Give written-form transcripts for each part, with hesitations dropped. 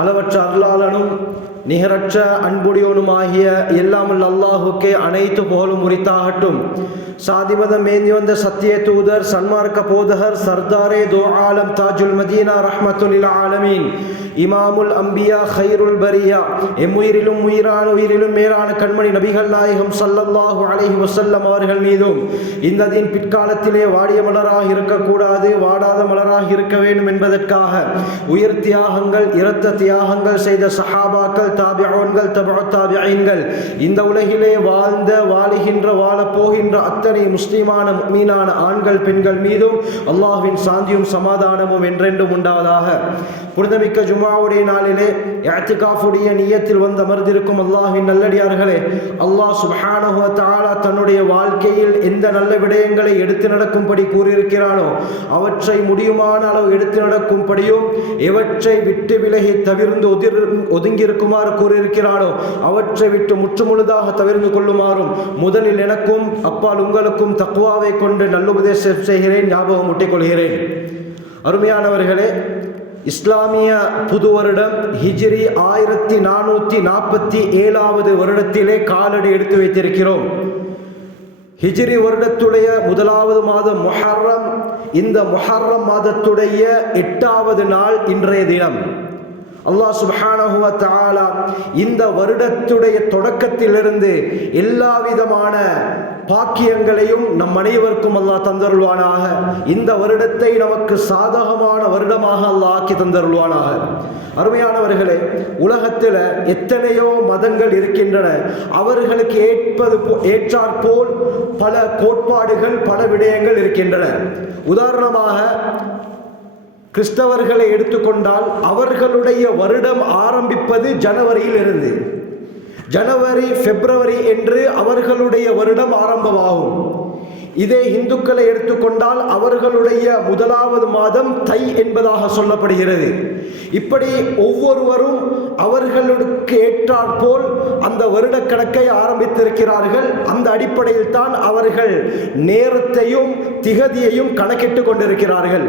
அளவற்ற அருளாளனும் நிகரற்ற அன்புடையோனுமாகிய எல்லாமல் அல்லாஹுக்கே அனைத்து புகழும் உரித்தாகட்டும். சாதிமதம் மேந்தி வந்த சத்திய தூதர் சன்மார்க்க போதகர் சர்தாரே தோ ஆலம் தாஜுல் மதீனா ரஹ்மத்துல் ஆலமீன் இமாமுல் அம்பியா ஹைருல் பரியா எம்முயிரிலும் உயிரான உயிரிலும் மேலான கண்மணி நபிகள் நாயகம் ஸல்லல்லாஹு அலைஹி வஸல்லம் அவர்கள் மீதும் இந்த தீன் பிற்காலத்திலே வாடிய மலராக இருக்கக்கூடாது, வாடாத மலராக இருக்க வேண்டும் என்பதற்காக உயிர் தியாகங்கள் இரத்த தியாகங்கள் செய்த சஹாபாக்கள், தாபிஊன்கள், தபஉ தாபிஈன்கள், இந்த உலகிலே வாழ்ந்த வாழுகின்ற வாழப்போகின்ற அத்தனை முஸ்லிமான முஃமினான ஆண்கள் பெண்கள் மீதும் அல்லாஹ்வின் சாந்தியும் சமாதானமும் என்றென்றும் உண்டாவதாக. புனிதமிக்க ஜும்ஆவுடைய நாளிலே இஅ்திகாஃபுடைய நியத்தில் வந்து அமர்ந்திருக்கும் அல்லாஹ்வின் நல்லடியார்களே, அல்லாஹ் சுப்ஹானஹு வ தஆலா தன்னுடைய வாழ்க்கையில் எந்த நல்ல விடயங்களை எடுத்து நடக்கும்படி கூறியிருக்கிறானோ அவற்றை முடியுமான அளவு எடுத்து நடக்கும்படியும், எவற்றை விட்டு விலகி தவிர்ந்து ஒதுங்கியிருக்குமாறு கூறியிருக்கிறானோ அவற்றை விட்டு முற்றுமுழுதாக தவிர்ந்து கொள்ளுமாறும் முதலில் எனக்கும் அப்பால் உங்களுக்கும் தக்வாவை கொண்டு நல்லுபதேசம் செய்கிறேன், ஞாபகம் ஊட்டிக் கொள்கிறேன். அருமையானவர்களே, இஸ்லாமிய புது வருடம் ஹிஜ்ரி 1447 வருடத்திலே காலடி எடுத்து வைத்திருக்கிறோம். ஹிஜ்ரி வருடத்துடைய முதலாவது மாதம் முஹர்ரம். இந்த முஹர்ரம் மாதத்துடைய 8வது நாள் இன்றைய தினம். அல்லாஹ் சுப்ஹானஹு வ தஆலா இந்த வருடத்துடைய தொடக்கத்திலிருந்து எல்லா விதமான பாக்கியங்களையும் நம் அனைவருக்கும் அல்லாஹ் தந்தருள்வானாக. இந்த வருடத்தை நமக்கு சாதகமான வருடமாக அல்லாஹ் ஆக்கி தந்தருள்வானாக. அருமையானவர்களே, உலகத்தில் எத்தனையோ மதங்கள் இருக்கின்றன. அவர்களுக்கு ஏற்றாற்போல் பல கோட்பாடுகள், பல விடயங்கள் இருக்கின்றன. உதாரணமாக கிறிஸ்தவர்களை எடுத்துக்கொண்டால் அவர்களுடைய வருடம் ஆரம்பிப்பது ஜனவரியில் இருந்து. ஜனவரி, பிப்ரவரி என்று அவர்களுடைய வருடம் ஆரம்பமாகும். இதே இந்துக்களை எடுத்துக்கொண்டால் அவர்களுடைய முதலாவது மாதம் தை என்பதாக சொல்லப்படுகிறது. இப்படி ஒவ்வொருவரும் அவர்களுக்கு ஏற்றாற்போல் அந்த வருட கணக்கை ஆரம்பித்திருக்கிறார்கள். அந்த அடிப்படையில் தான் அவர்கள் நேரத்தையும் திகதியையும் கணக்கிட்டு கொண்டிருக்கிறார்கள்.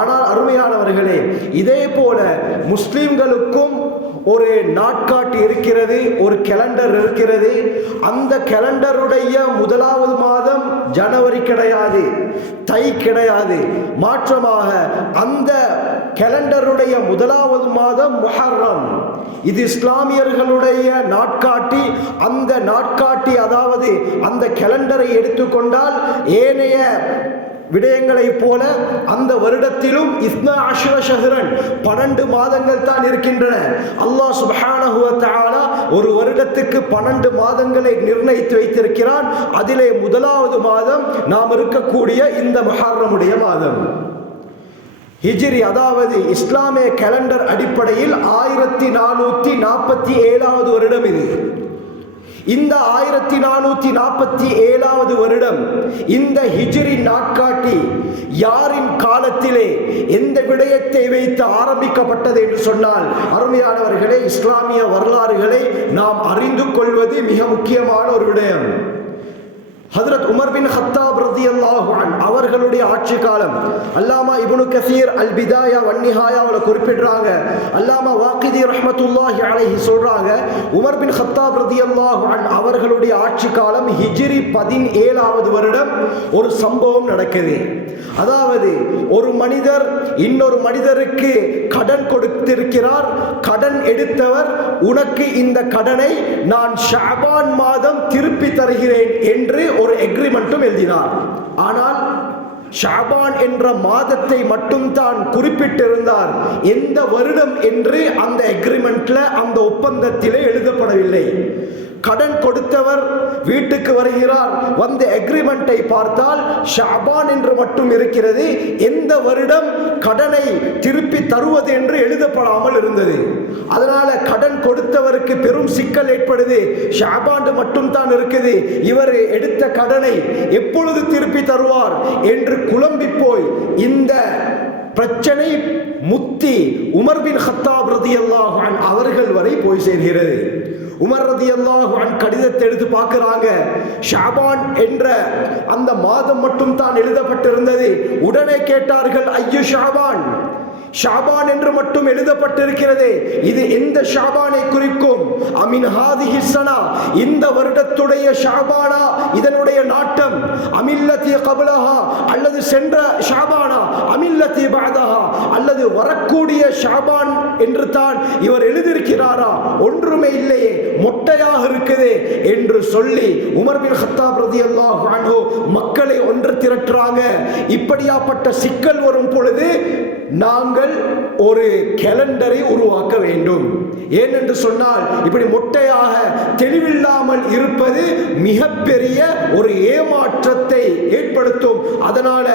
ஆனால் அருமையானவர்களே, இதே போல முஸ்லிம்களுக்கும் ஒரு நாட்காட்டி இருக்கிறது, ஒரு கேலண்டர் இருக்கிறது. அந்த கேலண்டருடைய முதலாவது மாதம் ஜனவரி கிடையாது, தை கிடையாது. மாற்றமாக அந்த கேலண்டருடைய முதலாவது மாதம் முஹர்ரம். இது இஸ்லாமியர்களுடைய நாட்காட்டி. அந்த நாட்காட்டி, அதாவது அந்த கேலண்டரை எடுத்துக்கொண்டால் ஏனைய விடயங்களை போல அந்த வருடத்திலும் 12 ஷஹ்ரன் 12 மாதங்கள் தான் இருக்கின்றன. அல்லாஹ் சுப்ஹானஹு வ தஆலா ஒரு வருடத்துக்கு 12 மாதங்களை நிர்ணயித்து வைத்திருக்கிறான். அதிலே முதலாவது மாதம் நாம் இருக்கக்கூடிய இந்த முஹர்ரமுடைய மாதம். ஹிஜ்ரி, அதாவது இஸ்லாமிய கேலண்டர் அடிப்படையில் 1447 வருடம் இது. இந்த 1447 வருடம் இந்த ஹிஜ்ரி நாட்காட்டி யாரின் காலத்திலே எந்த விடயத்தை வைத்து ஆரம்பிக்கப்பட்டது என்று சொன்னால், அருமையானவர்களே, இஸ்லாமிய வரலாறுகளை நாம் அறிந்து கொள்வது மிக முக்கியமான ஒரு விடயம். ஹஜ்ரத் உமர் பின் ஹத்தாப் ரலியல்லாஹு அன்ஹு அவர்களுடைய ஆட்சி காலம். அல்லாமா இப்னு கஸீர் அல் பிதாயா வன் நிஹாயாவுல குறிப்பிடுறாங்க. அல்லாமா வாகிதி ரஹ்மத்துல்லாஹி அலைஹி சொல்றாங்க, உமர் பின் ஹத்தாப் ரலியல்லாஹு அன்ஹு அவர்களுடைய ஆட்சி காலம் ஹிஜ்ரி 17வது வருடம் ஒரு சம்பவம் நடக்குது. அதாவது ஒரு மனிதர் இன்னொரு மனிதருக்கு கடன் கொடுத்திருக்கிறார். கடன் எடுத்தவர், உனக்கு இந்த கடனை நான் ஷஅபான் மாதம் திருப்பி தருகிறேன் என்று ஒரு எக்ரிமெண்ட்டும் எழுதினார். ஆனால் ஷஅபான் என்ற மாதத்தை மட்டும் தான் குறிப்பிட்டிருந்தார். எந்த வருடம் என்று அந்த எக்ரிமெண்ட்ல, அந்த ஒப்பந்தத்திலே எழுதப்படவில்லை. கடன் கொடுத்தவர் வீட்டுக்கு வருகிறார். வந்து எக்ரிமெண்டை பார்த்தால் ஷஅபான் என்று மட்டும் இருக்கிறது. எந்த வருடம் கடனை திருப்பி தருவது என்று எழுதப்படாமல் இருந்தது. அதனால கடன் கொடுத்தவருக்கு பெரும் சிக்கல் ஏற்படுது. ஷஅபான் மட்டும் தான் இருக்குது, இவர் எடுத்த கடனை எப்பொழுது திருப்பி தருவார் என்று குழம்பி போய் இந்த பிரச்சனை முத்தி உமர் பின் ஹத்தாப் ரலியல்லாஹு அன்ஹு அவர்கள் வரை போய் சேர்கிறது. உமர் ரலியல்லாஹு அன்ஹு கடிதத்தை எடுத்து பார்க்கிறாங்க. ஷஅபான் என்ற அந்த மாதம் மட்டும் தான் எழுதப்பட்டிருந்தது. உடனே கேட்டார்கள், ஐயோ ஷஅபான், ஷாபான் என்று மட்டும் எழுதப்பட்டிருக்கிறது. இது எந்த ஷாபானை குறிக்கும்? அமின் ஹாதிஹி ஸனா, இந்த வருடத்துடைய ஷாபானா இதனுடைய நாட்டம்? அமில்லதி கப்லஹா, அல்லது சென்ற ஷாபானா? அமில்லதி பஅதஹா, அல்லது வரக்கூடிய ஷாபான் என்று தான் இவர் எழுதியிருக்கிறாரா? ஒன்றுமே இல்லையே, மொட்டையாக இருக்குது என்று சொல்லி உமர் பின் கத்தாப் ரலியல்லாஹு அன்ஹு மக்களை ஒன்று திரட்டுறாங்க. இப்படியாப்பட்ட சிக்கல் வரும் பொழுது நாங்கள் ஒரு கேலண்டரை உருவாக்க வேண்டும். ஏனென்று சொன்னால் இப்படி மொட்டையாக தெளிவில்லாமல் இருப்பது மிகப்பெரிய ஒரு ஏமாற்றத்தை ஏற்படுத்தும். அதனால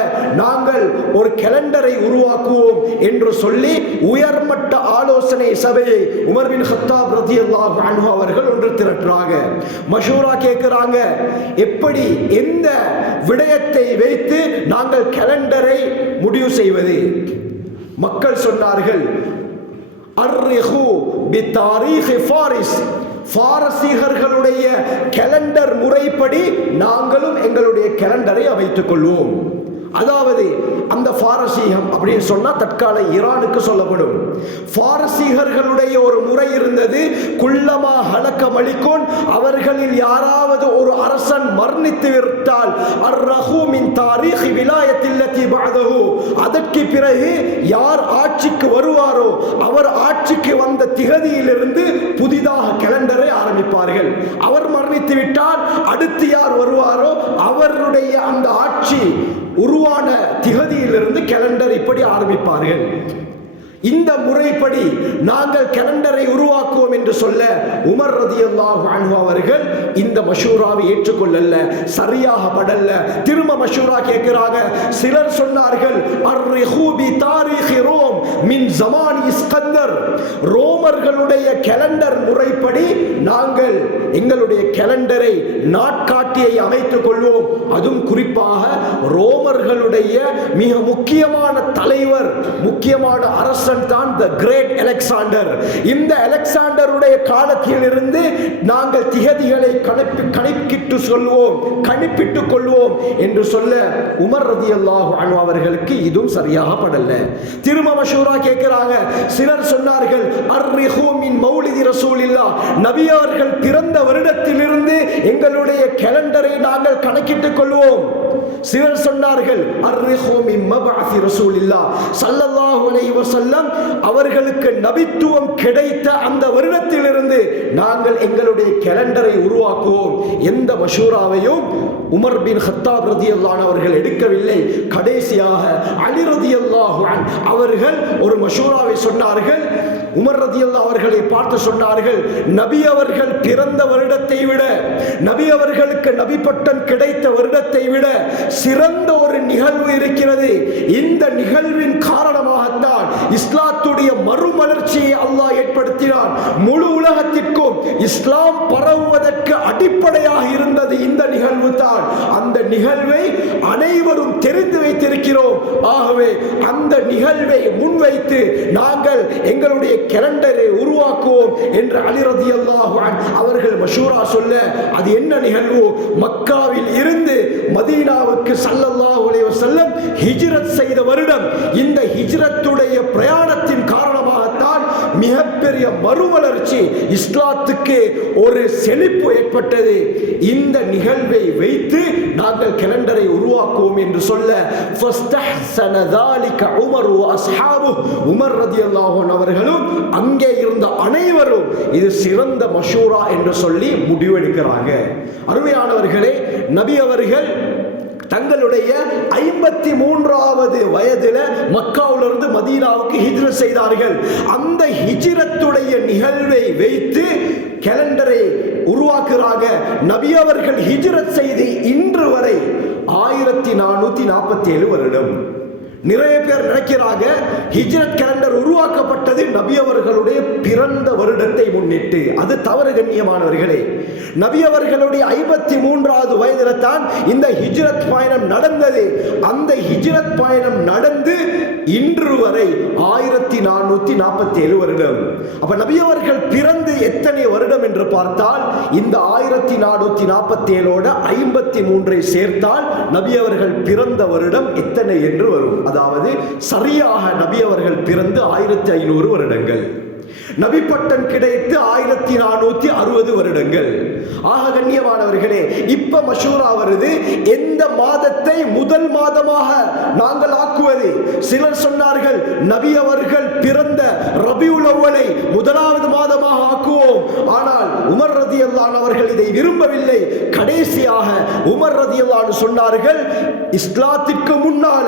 நாங்கள் ஒரு கேலண்டரை உருவாக்குவோம் என்று சொல்லி உயர்மட்ட ஆலோசனை சபையை உமர் பின் கத்தாப் ரலியல்லாஹு அன்ஹு அவர்கள் ஒன்று திரட்டுறாங்க. மஷூரா கேட்கிறாங்க, எப்படி எந்த விடயத்தை வைத்து நாங்கள் கேலண்டரை முடிவு செய்வது? மக்கள் சொன்னார்கள், அர்ரிஹு பிதாரீஹ் ஃபாரிஸ், பாரசீகர்களுடைய கேலண்டர் முறைப்படி நாங்களும் எங்களுடைய கேலண்டரை அமைத்துக் கொள்வோம். அதாவது அந்த பாரசீகம் அப்படின்னு சொன்னா தற்கால ஈரானுக்கு சொல்லப்படும். பாரசீகர்களுடைய ஒரு முறை இருந்தது, குல்லமா ஹலக்க மலிக்குன், அவர்களில் யாராவது ஒரு அரசன் மரணித்து விட்டால் அர்ரஹு மின் தாரீஹ் விலாயத்தில்லதி பஅதஹு, அதற்கு பிறகு யார் ஆட்சிக்கு வருவாரோ அவர் ஆட்சிக்கு வந்த திகதியிலிருந்து புதிதாக கேலண்டரை ஆரம்பிப்பார்கள். அவர் மரணித்து விட்டால் அடுத்து யார் வருவாரோ அவருடைய அந்த ஆட்சி உருவான திகதியிலிருந்து கேலண்டர் இப்படி ஆரம்பிப்பார்கள். இந்த முறைப்படி நாங்கள் கேலண்டரை உருவாக்குவோம் என்று சொல்ல உமர் ரலியல்லாஹு அன்ஹு அவர்கள் இந்த மஷூராவை ஏற்றுக்கொள்ளல, சரியாக படல. திரும்ப மஷூரா கேட்கிறாங்க. சிலர் சொன்னார்கள், அர்ரிஹு பி தாரீஹ் ரோம் மின் ஜமான் இஸ்கந்தர், ரோமர்களுடைய கேலண்டர் முறைப்படி நாங்கள் எங்களுடைய கேலண்டரை நாட்காட்டியை அமைத்துக் கொள்வோம். அதுவும் குறிப்பாக ரோமர்களுடைய மிக முக்கியமான தலைவர், முக்கியமான அரசன் தான் the great Alexander. இந்த அலெக்சாண்டருடைய காலத்தில் இருந்து நாங்கள் திகதிகளை கணிப்பிட்டு சொல்வோம், கணிப்பிட்டுக் கொள்வோம் என்று சொல்ல உமர் ரலியல்லாஹு அன்ஹு அவர்களுக்கு இதுவும் சரியாக படல. திரும்ப மஷூரா கேட்கிறாங்க. சிலர் சொன்னார்கள், அர்ரிஹு மின் மௌலிதி ரசூலில்லாஹ், நபி அவர்கள் பிறந்த வருடத்திலிருந்து எங்களுடைய கேலண்டரை நாங்கள் கணக்கிட்டுக் கொள்வோம். சிலர் சொன்னார்கள், அர்ரிஹு மின் மபஅசி ரசூலில்லாஹ் ஸல்லல்லாஹு அலைஹி வஸல்லம், அவர்களுக்கு நபித்துவம் கிடைத்த அந்த வருடத்திலிருந்து நாங்கள் எங்களுடைய கேலண்டரை உருவாக்குவோம். எந்த மஷூராவையும் உமர் பின் கத்தாப் ரலியல்லாஹு அன்ஹு அவர்கள் எடுக்கவில்லை. கடைசியாக அலி ரலியல்லாஹு அன்ஹு அவர்கள் ஒரு மஷூராவை சொன்னார்கள். உமர் ரலியல்லாஹு அவர்களை பார்த்து சொன்னார்கள், நபி அவர்கள் பிறந்த வருடத்தை விட, நபி அவர்களுக்கு நபி பட்டம் கிடைத்த வருடத்தை விட சிறந்த ஒரு நிகழ்வு இருக்கிறது. இந்த நிகழ்வின் காரணமாகத்தான் இஸ்லாத்துடைய மறுமலர்ச்சியை அல்லாஹ் ஏற்படுத்தினான். முழு உலகத்திற்கும் இஸ்லாம் பரவுவதற்கு அடிப்படையாக இருந்தது இந்த நிகழ்வு தான். அந்த நிகழ்வை அனைவரும் தெரிந்து வைத்திருக்கிறோம். ஆகவே அந்த நிகழ்வை முன்வைத்து நாங்கள் எங்களுடைய கேலண்டரை உருவாக்குவோம் என்று அலி ரலியல்லாஹு அன்ஹு அவர்கள் மஷூரா சொல்ல, அது என்ன நிகழ்வு? மக்காவில் இருந்து மதீனாவுக்கு ஸல்லல்லாஹு அலைஹி வஸல்லம் ஹிஜ்ரத் செய்த வருடம். இந்த ஹிஜ்ரத்துடைய பிரயாணத்தின் காரணமாகத்தான் மிகப்பெரிய மறுமலர்ச்சி, இஸ்லாத்துக்கு ஒரு செழிப்பு ஏற்பட்டது. இந்த நிகழ்வை வைத்து நாங்கள் கேலண்டரை உருவாக்குவோம் என்று சொல்ல ஃபஸ்தஹ்ஸன ذلك உமர் வஅஸ்ஹாபு, உமர் ரலியல்லாஹு அன்ஹு அவர்களும் அங்கே இருந்த அனைவரும் இது சிறந்த மஷூரா என்று சொல்லி முடிவெடுக்கிறாங்க. அருமையானவர்களே, நபி அவர்கள் தங்களுடைய 53வது வயதில மக்காவிலிருந்து மதீனாவுக்கு ஹிஜ்ரத் செய்தார்கள். அந்த ஹிஜ்ரத்துடைய நிகழ்வை வைத்து கேலண்டரை உருவாக்குறாங்க. நபி அவர்கள் ஹிஜ்ரத் செய்து இன்று வரை 1447 வருடம். நிறைய பேர் நினைக்கிறாங்க ஹிஜ்ரத் கேலண்டர் உருவாக்கப்பட்டது நபி அவர்களுடைய பிறந்த வருடத்தை முன்னிட்டு. அது தவறு கண்ணியமானவர்களே. நபி அவர்களுடைய 53வது வயதில் தான் இந்த ஹிஜ்ரத் பயணம் நடந்தது. அந்த ஹிஜ்ரத் பயணம் நடந்து இன்று வரை 1447 வருடம். அப்ப நபி அவர்கள் பிறந்து எத்தனை வருடம் என்று பார்த்தால் இந்த 1447ஓட 53 சேர்த்தால் நபி அவர்கள் பிறந்த வருடம் எத்தனை என்று வரும். அதாவது சரியாக நபி அவர்கள் பிறந்து 1500 வருடங்கள். நபி பட்டம் கிடைத்து 1460 வருடங்கள். ஆக கண்ணியமானவர்களே, இப்ப மஷூரா வருது, எந்த மாதத்தை முதல் மாதமாக நாங்கள் ஆக்குவது. சிலர் சொன்னார்கள் நபி அவர்கள் பிறந்த ரபியுல் அவ்வலை முதலாவது மாதமாக ஆக்குவோம். ஆனால் உமர் ரலியல்லாஹு அன்ஹு அவர்கள் இதை விரும்பவில்லை. கடைசியாக உமர் ரலியல்லாஹு அன்ஹு சொன்னார்கள், இஸ்லாத்திற்கு முன்னால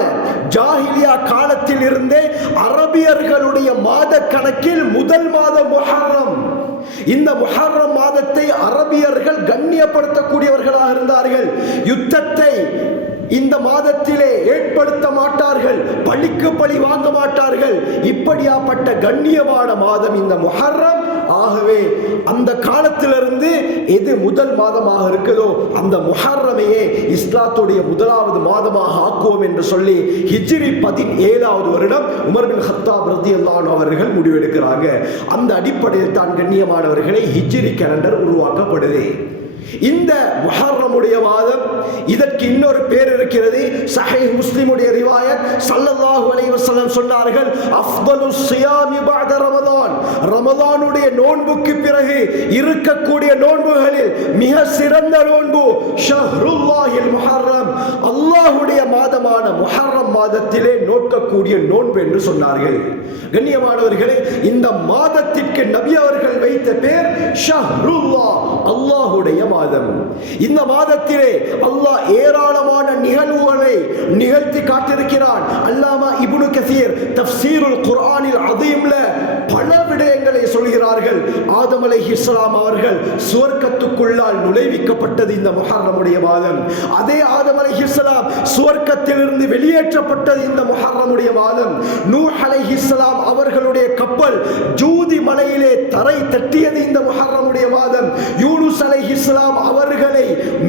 ஜாஹிலியா காலத்தில் இருந்தே அரபியர்களுடைய மாத கணக்கில் முதல் மாதம் முஹர்ரம். இந்த முஹர்ரம் மாதத்தை அரபியர்கள் கண்ணியப்படுத்தக்கூடியவர்களாக இருந்தார்கள். யுத்தத்தை இந்த மாதத்திலே ஏற்படுத்த மாட்டார்கள், பழிக்கு பழி வாங்க மாட்டார்கள். இப்படியாப்பட்ட கண்ணியமான மாதம் இந்த முஹர்ரம். ஆகவே அந்த காலத்திலிருந்து எது முதல் மாதமாக இருக்குதோ அந்த முஹர்ரமையே இஸ்லாத்துடைய முதலாவது மாதமாக ஆக்குவோம் என்று சொல்லி ஹிஜ்ரி 17வது வருடம் உமர் பின் கத்தாப் ரலியல்லாஹு அன்ஹு அவர்கள் முடிவெடுக்கிறாங்க. அந்த அடிப்படையில் தான் கண்ணியமானவர்களை ஹிஜ்ரி கேலண்டர் உருவாக்கப்படுது. இந்த முஹர்ரமுடைய மாதம், இதற்கு இன்னொரு பேர் இருக்கிறது. சஹீஹ் முஸ்லிமுடைய ரிவாயத், ஸல்லல்லாஹு அலைஹி வஸல்லம் சொன்னார்கள், அஃதலுஸ் ஸியாமி பஅத ரமதான். ரமதானுடைய நோன்புக்கு பிறகு இருக்கக்கூடிய நோன்புகளில் மிக சிறந்த நோன்பு ஷஹ்ருல்லாஹில் முஹர்ரம், அல்லாஹ்வுடைய மாதமான முஹர்ரம் மாதத்திலே நோக்கக்கூடிய நோன்பு என்று சொன்னார்கள். கண்ணியமானவர்களே, இந்த மாதத்திற்கு நபி அவர்கள் வைத்த பேர் ஷஹ்ருல்லாஹ், அல்லாஹ்வுடைய மாதம். இந்த மாதத்திலே அல்லாஹ் ஏராளமான நிகழ்வுகளை நிகழ்த்தி காட்டியிருக்கிறான். அல்லாமா இப்னு கஸீர் தஃப்சீருல் குர்ஆனில் அதீம்ல பல விடயங்களை சொல்கிறார்கள். ஆதம் அலைஹிஸ்ஸலாம் அவர்கள் சுவர்க்கத்துக்குள்ளால் நுழைவிக்கப்பட்டது இந்த முஹர்ரமுடைய மாதம். அதே ஆதம் அலைஹிஸ்ஸலாம் சுவர்க்கத்திலிருந்து வெளியேற்றப்பட்டது இந்த முஹர்ரமுடைய மாதம். நூஹ் அலைஹிஸ்ஸலாம் அவர்களுடைய கப்பல் ஜூதி மலையிலே தரை தட்டியது இந்த முஹர்ரமுடைய மாதம். யூனுஸ் அலைஹிஸ்ஸலாம் அவர்களை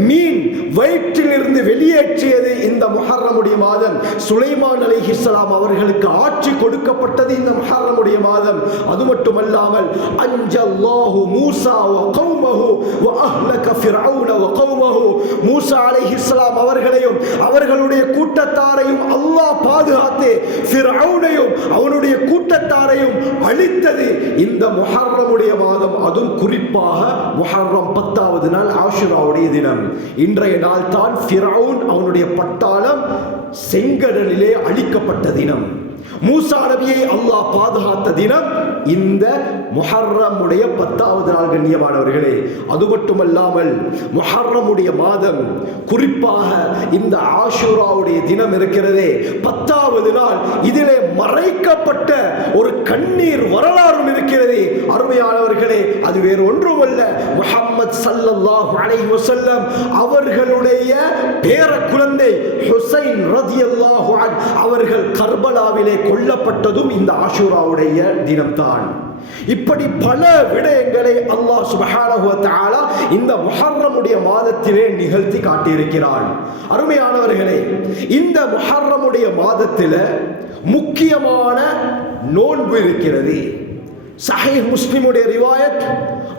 மீன் வயிற்றிலிருந்து வெளியேற்றியது இந்த முஹர்ரமுடைய மாதம். சுலைமான் அலைஹிஸ்ஸலாம் அவர்களுக்கு ஆட்சி கொடுக்கப்பட்டது இந்த முஹர்ரமுடைய மாதம். அது மட்டுமல்லாமல் அன்ஜல்லாஹு மூஸா வ கௌமஹு வ அஹ்லக ஃபிர்அவுன வ கௌமஹு, மூஸா அலைஹிஸ்ஸலாம் அவர்களையும் அவர்களுடைய கூட்டத்தாரையும் அல்லாஹ் பாதுகாத்து ஃபிர்அவுனையும் அவனுடைய கூட்டத்தாரையும் அழித்தது இந்த முஹர்ரமுடைய மாதம். அதுவும் குறிப்பாக முஹர்ரம் 10வது நாள் ஆஷுராவுடைய தினம். இன்றைய நாள் தான் ஃபிர்அவுன் அவனுடைய பட்டாளம் செங்கடலிலே அழிக்கப்பட்ட தினம். மூசா நபியை அல்லாஹ் பாதுகாத்த தினம் இந்த முஹர்ரமுடைய 10வது நாள். கண்ணியமானவர்களே, அது மட்டுமல்லாமல் முஹர்ரமுடைய மாதம், குறிப்பாக இந்த ஆஷுராவுடைய தினம் இருக்கிறதே 10வது நாள், இதிலே மறைக்கப்பட்ட ஒரு கண்ணீர் வரலாறும் இருக்கிறது. அருமையானவர்களே, அது வேறு ஒன்றுமல்ல, முஹம்மது ஸல்லல்லாஹு அலைஹி வஸல்லம் அவர்களுடைய பேர குழந்தை ஹுசைன் ரலியல்லாஹு அன்ஹு அவர்கள் கர்பலாவிலே கொல்லப்பட்டதும் இந்த ஆஷுராவுடைய தினம்தான். இப்படி பல விடயங்களை அல்லாஹ் சுப்ஹானஹு வ தஆலா இந்த முஹர்ரமுடைய மாதத்திலே நிகழ்த்தி காட்டியிருக்கிறான். அருமையானவர்களே, இந்த முஹர்ரமுடைய மாதத்தில் முக்கியமான நோன்பு இருக்கிறது. சஹீஹ் முஸ்லிமுடைய ரிவாயத்,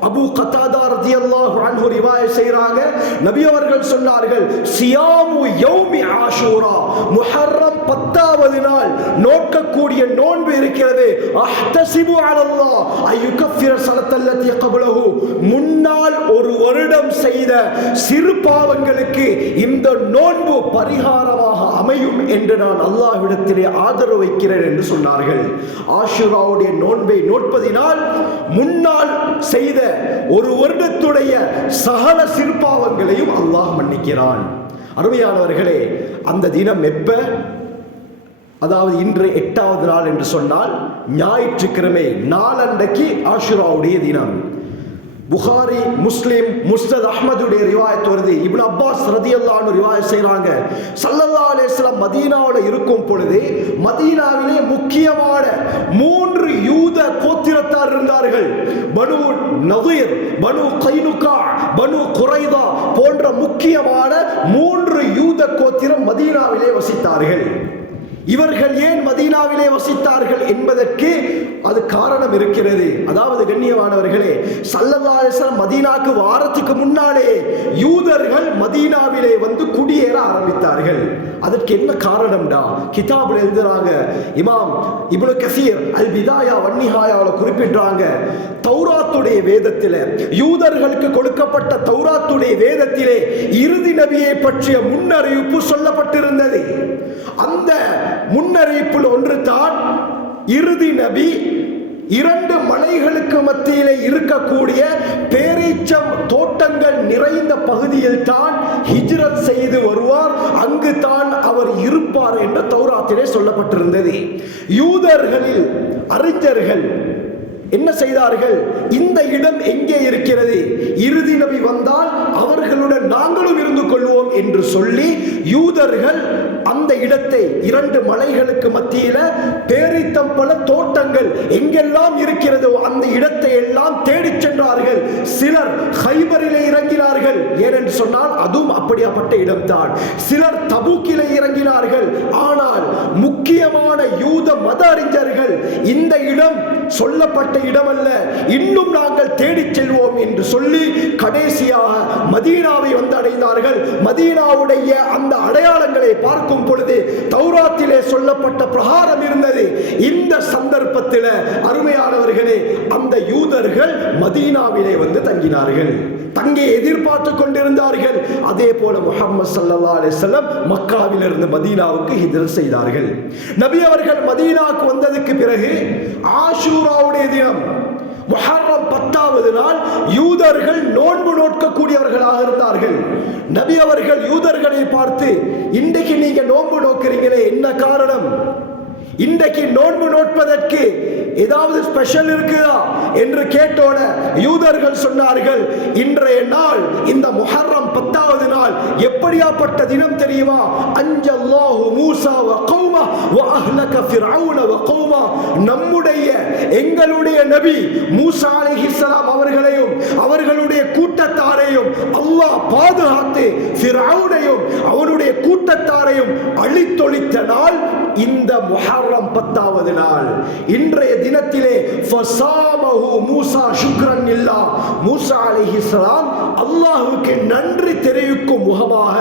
அபூ கத்தாதா ரலியல்லாஹு அன்ஹு ரிவாயத் செய்றாங்க. நபி அவர்கள் சொன்னார்கள், சியாமு யௌமி ஆஷூரா, முஹர்ரம் 10வது நாள் நோக்கக்கூடிய நோன்பு இருக்கிறது. அஹ்தஸிபு அலல்லாஹ் அய்யுகஃபிர ஸலத்தல்லதி கப்லஹு, முன்னால் ஒரு வருடம் செய்த சிறு பாவங்களுக்கு இந்த நோன்பு பரிகாரமாக அமையும் என்று நான் அல்லாஹ்விடத்திலே ஆதரவு வைக்கிறேன் என்று சொன்னார்கள். ஆஷூராவுடைய நோன்பை நோட்பதினால் முன்னால் செய்த ஒரு வருடத்துடைய சகல சிறுபாவங்களையும் அல்லாஹ் மன்னிக்கிறான். அருமையானவர்களே, அந்த தினம் எப்ப? அதாவது இன்று 8வது நாள் என்று சொன்னால் ஞாயிற்றுக்கிழமை நாளன்றைக்கு ஆஷுராவுடைய தினம். புகாரி, முஸ்லிம், முஸ்னத் அஹ்மதுடைய ரிவாயத் வருது. இப்னு அப்பாஸ் ரலியல்லாஹு அன்ஹு ரிவாயத் செய்றாங்க, ஸல்லல்லாஹு அலைஹி வஸல்லம் மதீனாவில் இருக்கும் பொழுது மதீனாவிலே முக்கியமான 3 யூத கோத்திரத்தார் இருந்தார்கள். பனு நதீர், பனு கைனுகா, பனு குரைதா போன்ற முக்கியமான 3 யூத கோத்திரம் மதீனாவிலே வசித்தார்கள். இவர்கள் ஏன் மதீனாவிலே வசித்தார்கள் என்பதற்கு அது காரணம் இருக்கிறது. அதாவது கண்ணியமானவர்களே, ஸல்லல்லாஹு அலைஹி வஸல்லம் மதீனாக்கு வாரத்துக்கு முன்னாலே யூதர்கள் மதீனாவிலே வந்து குடியேற ஆரம்பித்தார்கள். அதற்கு என்ன காரணம்டா? கிதாபில் எழுதுறாங்க, இமாம் இப்னு கஸீர் அல் பிதாயா வன் நிஹாயால குறிப்பிடுறாங்க, தௌராத்துடைய வேதத்திலே, யூதர்களுக்கு கொடுக்கப்பட்ட தௌராத்துடைய வேதத்திலே இறுதி நபியை பற்றிய முன்னறிவிப்பு சொல்லப்பட்டிருந்தது. அந்த முன்னறிவிப்பில் ஒன்று தான் இறுதி நபி 2 மலைகளுக்கு மத்தியிலே இருக்கக்கூடிய பேரீச்சம் தோட்டங்கள் நிறைந்த பகுதியில் தான் ஹிஜ்ரத் செய்து வருவார், அங்கு தான் அவர் இருப்பார் என்று தௌராத்திலே சொல்லப்பட்டிருந்தது. யூதர்களில் அறிஞர்கள் என்ன செய்தார்கள்? இந்த இடம் எங்கே இருக்கிறது, இறுதி நபி வந்தால் அவர்களுடன் நாங்களும் இருந்து கொள்வோம் என்று சொல்லி யூதர்கள் அந்த இடத்தை 2 மலைகளுக்கு மத்தியில பேரித்தம்பழ தோட்டங்கள் எங்கெல்லாம் இருக்கிறதோ அந்த இடத்தை எல்லாம் தேடிச் சென்றார்கள். சிலர் ஹைபரிலே இறங்கினார்கள், ஏனென்று சொன்னால் அதுவும் அப்படியாப்பட்ட இடம்தான். சிலர் தபூக்கிலே இறங்கினார்கள். ஆனால் முக்கியமான யூத மத அறிஞர்கள் இந்த இடம் சொல்லப்பட்ட இடம் அல்ல, இன்னும் நாங்கள் தேடிச் செல்வோம் என்று சொல்லி கடைசியாக மதீனாவை வந்து அடைந்தார்கள். மதீனாவுடைய அந்த அடையாளங்களை பார்க்கும் பொழுது தௌராத்திலே சொல்லப்பட்ட பிரகாரம் இருந்தது. இந்த சந்தர்ப்பத்தில் அருமையானவர்களே, அந்த யூதர்கள் மதீனாவிலே வந்து தங்கினார்கள், தங்கி எதிர்பார்த்து கொண்டிருந்தார்கள். அதே போல முஹம்மது ஸல்லல்லாஹு அலைஹி வஸல்லம் மக்காவிலிருந்து மதீனாவுக்கு ஹிஜ்ரத் செய்தார்கள். நபி அவர்கள் மதீனாவுக்கு வந்ததுக்கு பிறகு ஆஷூராவுடைய தினம் முஹர்ரம் 10வது நாள் யூதர்கள் நோன்பு நோக்கக்கூடியவர்களாக இருந்தார்கள். நபி அவர்கள் யூதர்களை பார்த்து, இன்றைக்கு நீங்க நோன்பு நோக்கிறீங்களே, என்ன காரணம்? இன்றைக்கு நோன்பு நோட்பதற்கு ஏதாவது ஸ்பெஷல் இருக்குதா என்று கேட்டோட யூதர்கள் சொன்னார்கள், இன்றைய நாள் இந்த முஹர்ரம் 10வது நாள் எப்படியாப்பட்ட தினம் தெரியுமா? அன்ஜல்லாஹு மூஸா வ கௌமா வ அஹ்லக ஃபிர்அவுன வ கௌமா, நம்முடைய எங்களுடைய நபி மூஸா அலைஹிஸ்ஸலாம் அவர்களையும் அவர்களுடைய கூட்டத்தாரையும் அல்லாஹ் பாதுகாத்து ஃபிர்அவுனையும் அவருடைய கூட்டத்தாரையும் அழித்தொழித்த நாள் இந்த முஹர்ரம் 10வது நாள். இன்றைய தினத்திலே ஃபஸாமஹு மூஸா ஷுக்ரன் லில்லாஹ், மூஸா அலைஹிஸ்ஸலாம் அல்லாஹ்வுக்கு நன்றி தெரிவிக்கும் முகமாக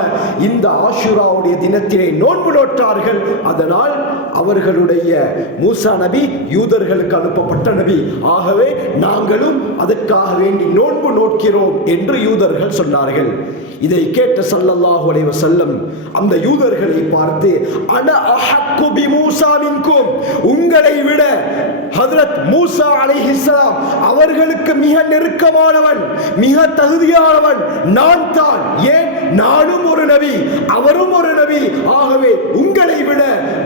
இந்த ஆஷூராவுடைய தினத்திலே நோன்பு நோற்றார்கள். அதனால் அவர்களுடைய மூஸா நபி யூதர்களுக்கு அனுப்பப்பட்ட நபி, ஆகவே நாங்களும் அதற்காக வேண்டி நோன்பு நோக்கிறோம் என்று யூதர்கள் சொன்னார்கள். இதை கேட்ட ஸல்லல்லாஹு அலைஹி வஸல்லம் அந்த யூதர்களை பார்த்து, அன அஹக்கு பி மூஸா மின்கும், உங்களை விட ஹஜ்ரத் மூஸா அலைஹிஸ்ஸலாம் அவர்களுக்கு மிக நெருக்கமானவன், மிக தகுதியானவன் நான் தான். ஏன்? நானும் ஒரு நபி, அவரும் ஒரு நபி. ஆகவே உங்களை விட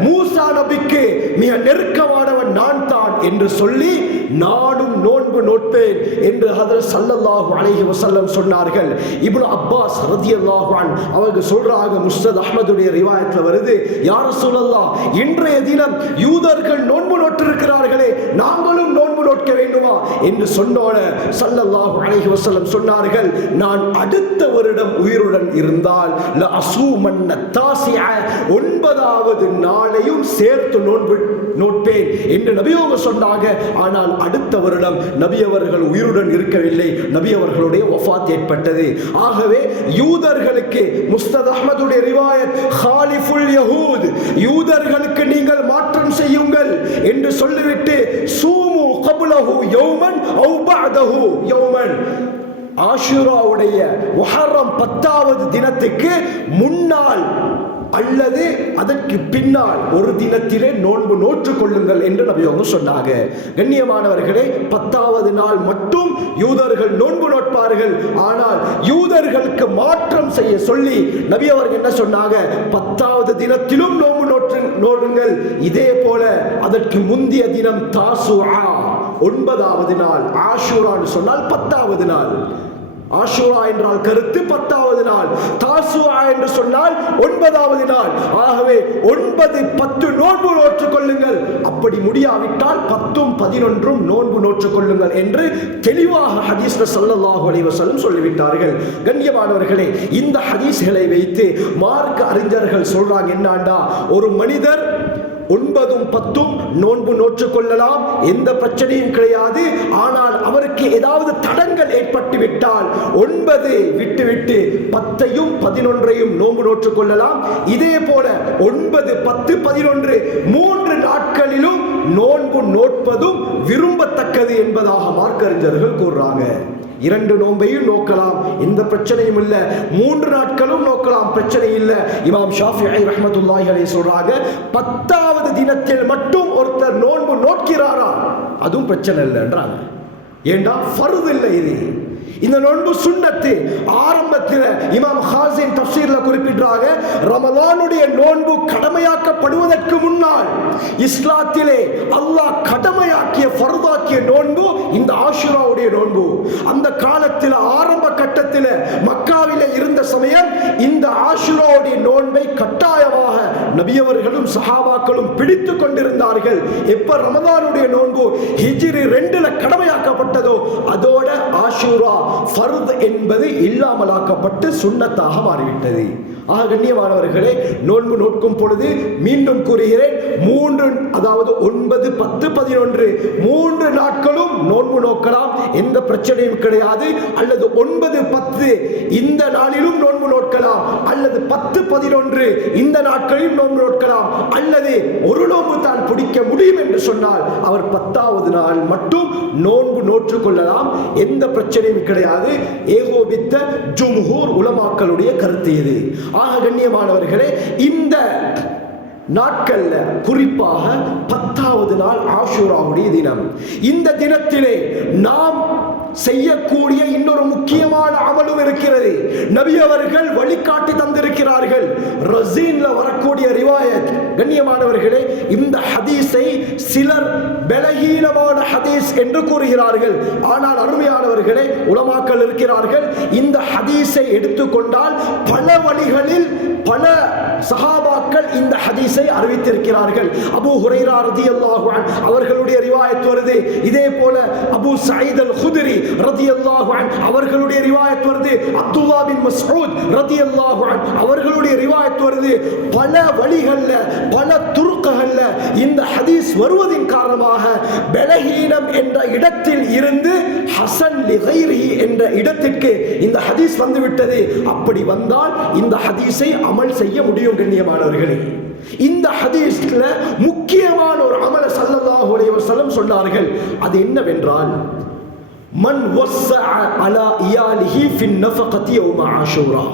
மூஸா நபிக்கு மிக நெருக்கமானவன் நான் தான் என்று சொல்லி நானும் நோன்பு நோட்பேன் என்று ஹஜ்ரத் ஸல்லல்லாஹு அலைஹி வஸல்லம் சொன்னார்கள். இப்னு அப்பாஸ் ரலியல்லாஹு அன்ஹு அவர்கள் சொல்றாங்க, முஸ்னத் அஹ்மதுடைய ரிவாயத்துல வருது, யா ரசூலல்லாஹ், இன்றைய தினம் யூதர்கள் நோன்பு நோட்டிருக்கிறார்களே, நாங்களும் நோன்பு நோட்க வேண்டுமா என்று சொன்னோட ஸல்லல்லாஹு அலைஹி வஸல்லம் சொன்னார்கள், நான் அடுத்த வருடம் உயிருடன் இருந்தால் ல அஸூமன்ன தாசிஅ, 9வது நாளையும் சேர்த்து நோன்பு நோட்பேன் என்று நபி அவங்க சொன்னாங்க. ஆனால் அடுத்த வருடம் நபி அவர்கள் உயிருடன் இருக்கவில்லை, நபி அவர்களுடைய வஃபாத் ஏற்பட்டது. ஆகவே யூதர்களுக்கு முஸ்னத் அஹ்மதுடைய ரிவாயத் ஹாலிஃபுல் யஹூத், யூதர்களுக்கு நீங்கள் மாற்றம் செய்யுங்கள் என்று சொல்லிவிட்டு சூமு கப்லஹு யௌமன் அவ் பஅதஹு யௌமன், ஆஷூராவுடைய முஹர்ரம் 10வது தினத்துக்கு முன்னால் அல்லது அதற்கு பின்னால் ஒரு தினத்திலே நோன்பு நோற்றுக் கொள்ளுங்கள் என்று நபி அவங்க சொன்னாங்க. கண்ணியமானவர்களே, 10வது நாள் மட்டும் யூதர்கள் நோன்பு நோட்பார்கள். ஆனால் யூதர்களுக்கு மாற்றம் செய்ய சொல்லி நபி அவர்கள் என்ன சொன்னாங்க? 10வது தினத்திலும் நோன்பு நோடுங்கள். இதே போல அதற்கு முந்திய தினம் தாசுஆ, 9வது நாள். ஆஷூரான்னு சொன்னால் 10வது நாள். ஆஷூரா என்றால் கருத்து 10வது நாள், தாசுஆ என்று சொன்னால் 9வது நாள். ஆகவே 9, 10 நோன்பு நோற்றுக் கொள்ளுங்கள். அப்படி முடியாவிட்டால் 10, 11 நோன்பு நோற்றுக் கொள்ளுங்கள் என்று தெளிவாக ஹதீஸ்ல ஸல்லல்லாஹு அலைஹி வஸல்லம் சொல்லிவிட்டார்கள். கண்ணியமானவர்களே, இந்த ஹதீஸ்களை வைத்து மார்க்க அறிஞர்கள் சொல்றாங்க, என்னண்டா, ஒரு மனிதர் 9ம் 10ம் நோன்பு நோற்றுக் கொள்ளலாம், எந்த பிரச்சனையும் கிடையாது. ஆனால் அவருக்கு ஏதாவது தடங்கள் ஏற்பட்டு விட்டால் 9 விட்டுவிட்டு 10யும் 11யும் நோன்பு நோற்றுக் கொள்ளலாம். இதே போல 9, 10, 11 3 நாட்களிலும் நோன்பு நோட்பதும் விரும்பத்தக்கது என்பதாக மார்க்கறிஞர்கள் கூறுறாங்க. 2 நோன்பையும் நோக்கலாம், எந்த பிரச்சனையும் இல்லை. 3 நாட்களும் நோக்கலாம், பிரச்சனை இல்லை. இமாம் ஷாஃபிஈ ரஹ்மத்துல்லாஹி அலைஹி சொல்றாங்க, 10வது தினத்தில் மட்டும் ஒருத்தர் நோன்பு நோக்கிறாரா அதுவும் பிரச்சனை இல்லைன்றாங்க. ஏண்டா ஃபர்து இல்லை இது. இந்த நோன்பு சுன்னத்து. ஆரம்பத்தில் இமாம் ஹாஸின் தஃப்சீர்ல குறிப்பிடுறாங்க, ரமலானுடைய நோன்பு கடமையாக்கப்படுவதற்கு முன்னால் இஸ்லாத்திலே அல்லாஹ் கடமையாக்கிய ஃபர்தாக்கிய நோன்பு இந்த ஆஷுராவுடைய நோன்பு. அந்த காலத்தில் ஆரம்ப கட்டத்தில் மக்காவிலே இருந்த சமயம் இந்த ஆஷுராவுடைய நோன்பை கட்டாயமாக நபியவர்களும் சஹாபாக்களும் பிடித்துக் கொண்டிருந்தார்கள். எப்ப ரமலானுடைய நோன்பு ஹிஜ்ரி 2ல கடமையாக்கப்பட்டதோ அதோட ஆஷுரா ஃபர்த் என்பது இல்லாமலாக்கப்பட்டு சுன்னத்தாக மாறிவிட்டது. ஆக கண்ணியமானவர்களே, நோன்பு நோக்கும் பொழுது மீண்டும் கூறுகிறேன், 3 அதாவது 9, 10, 11 3 நாட்களும் நோன்பு நோக்கலாம், எந்த பிரச்சனையும் கிடையாது. அல்லது 9, 10 இந்த நாளிலும் நோன்பு நோக்கலாம், அல்லது 10, 11 இந்த நாட்களிலும் நோன்பு நோக்கலாம், அல்லது ஒரு நோன்பு தான் பிடிக்க முடியும் என்று சொன்னால் அவர் 10வது நாள் மட்டும் நோன்பு நோற்றுக் கொள்ளலாம், எந்த பிரச்சனையும் கிடையாது. ஏகோபித்த ஜும்ஹூர் உலமாக்களுடைய கருத்து இது. ஆக கண்ணியமானவர்களே, இந்த நாட்கள்ல குறிப்பாக 10வது நாள் ஆஷுராவுடைய தினம். இந்த தினத்திலே நாம் செய்யக்கூடிய இன்னொரு முக்கியமான அமலும் இருக்கிறது. நபி அவர்கள் வழிகாட்டி தந்திருக்கிறார்கள். ரஸீன்ல வரக்கூடிய ரிவாயத். கண்ணியமானவர்களே, இந்த ஹதீஸை சிலர் பலகீனமான ஹதீஸ் என்று கூறுகிறார்கள். ஆனால் அருமையானவர்களே, உலமாக்கள் இருக்கிறார்கள், இந்த ஹதீஸை எடுத்துக்கொண்டால் பல வழிகளில் பல சஹாபாக்கள் இந்த ஹதீஸை அறிவித்திருக்கிறார்கள். அபூ ஹுரைரா ரலியல்லாஹு அன்ஹு அவர்களுடைய ரிவாயத் வருது. இதே போல அபூ சயீத் அல் குத்ரி ரலியல்லாஹு அன்ஹு அவர்களுடைய ரிவாயத் வருது. அப்துல்லாஹ் பின் மஸ்ஊத் ரலியல்லாஹு அன்ஹு அவர்களுடைய ரிவாயத் வருது. பல வழிகள்ல பல துருக்கங்கள்ல இந்த ஹதீஸ் வருவதின் காரணமாக பலஹீனம் என்ற இடத்தில் இருந்து ஹஸன் லிகைரிஹி என்ற இடத்திற்கு இந்த ஹதீஸ் வந்துவிட்டது. அப்படி வந்தால் இந்த ஹதீஸை அமல் செய்ய முடியும். கண்ணியமானவர்களே, இந்த ஹதீஸ்ல முக்கியமான ஒரு அமல ஸல்லல்லாஹு அலைஹி வஸல்லம் சொன்னார்கள். அது என்னவென்றால், மன் வஸ்ஸஅ அலா இயாலிஹி ஃபின் நஃபகதி யௌம ஆஷூரா.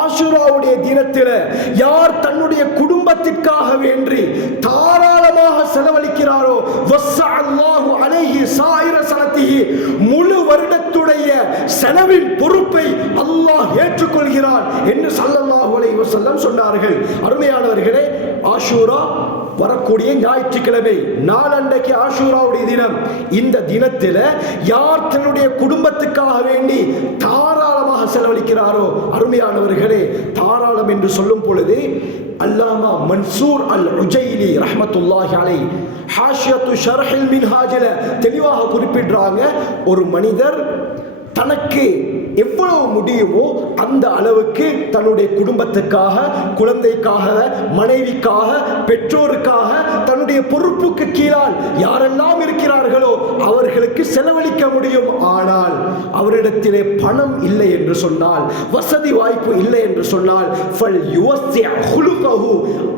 ஆஷுராவுடைய தினத்தில் யார் தன்னுடைய குடும்பத்திற்காக வேண்டி தாராளமாக செலவழிக்கிறாரோ, வஸ்ஸஅல்லாஹு அலைஹி ஸாயிர ஸனதிஹி, முழு வருடத்துடைய செலவின் பொறுப்பை அல்லாஹ் ஏற்றுக்கொள்கிறான் என்று ஸல்லல்லாஹு அலைஹி வஸல்லம் சொன்னார்கள். அருமையானவர்களே, ஆஷூரா வரக்கூடிய ஞாயிற்றுக்கிழமை, நாளண்டைக்கு ஆஷூராவுடைய தினம். இந்த தினத்தில் யார் தன்னுடைய குடும்பத்துக்காக வேண்டி தாராளமாக செலவழிக்கிறாரோ, அருமையானவர்களே, தாராளம் என்று சொல்லும் பொழுது அல்லாமா மன்சூர் அல் உஜைலி ரஹ்மத்துல்லாஹி அலைஹி ஹாஷியத்து ஷர்ஹில் மின்ஹாஜில தெளிவாக குறிப்பிடுறாங்க, ஒரு மனிதர் தனக்கு எவ்வளவு முடியுமோ அந்த அளவுக்கு தன்னுடைய குடும்பத்துக்காக, குழந்தைக்காக, மனைவிக்காக, பெற்றோருக்காக, தன்னுடைய பொறுப்புக்கு கீழால் யாரெல்லாம் இருக்கிறார்களோ அவர்களுக்கு செலவழிக்க முடியும். ஆனால் அவரிடத்திலே பணம் இல்லை என்று சொன்னால், வசதி வாய்ப்பு இல்லை என்று சொன்னால்,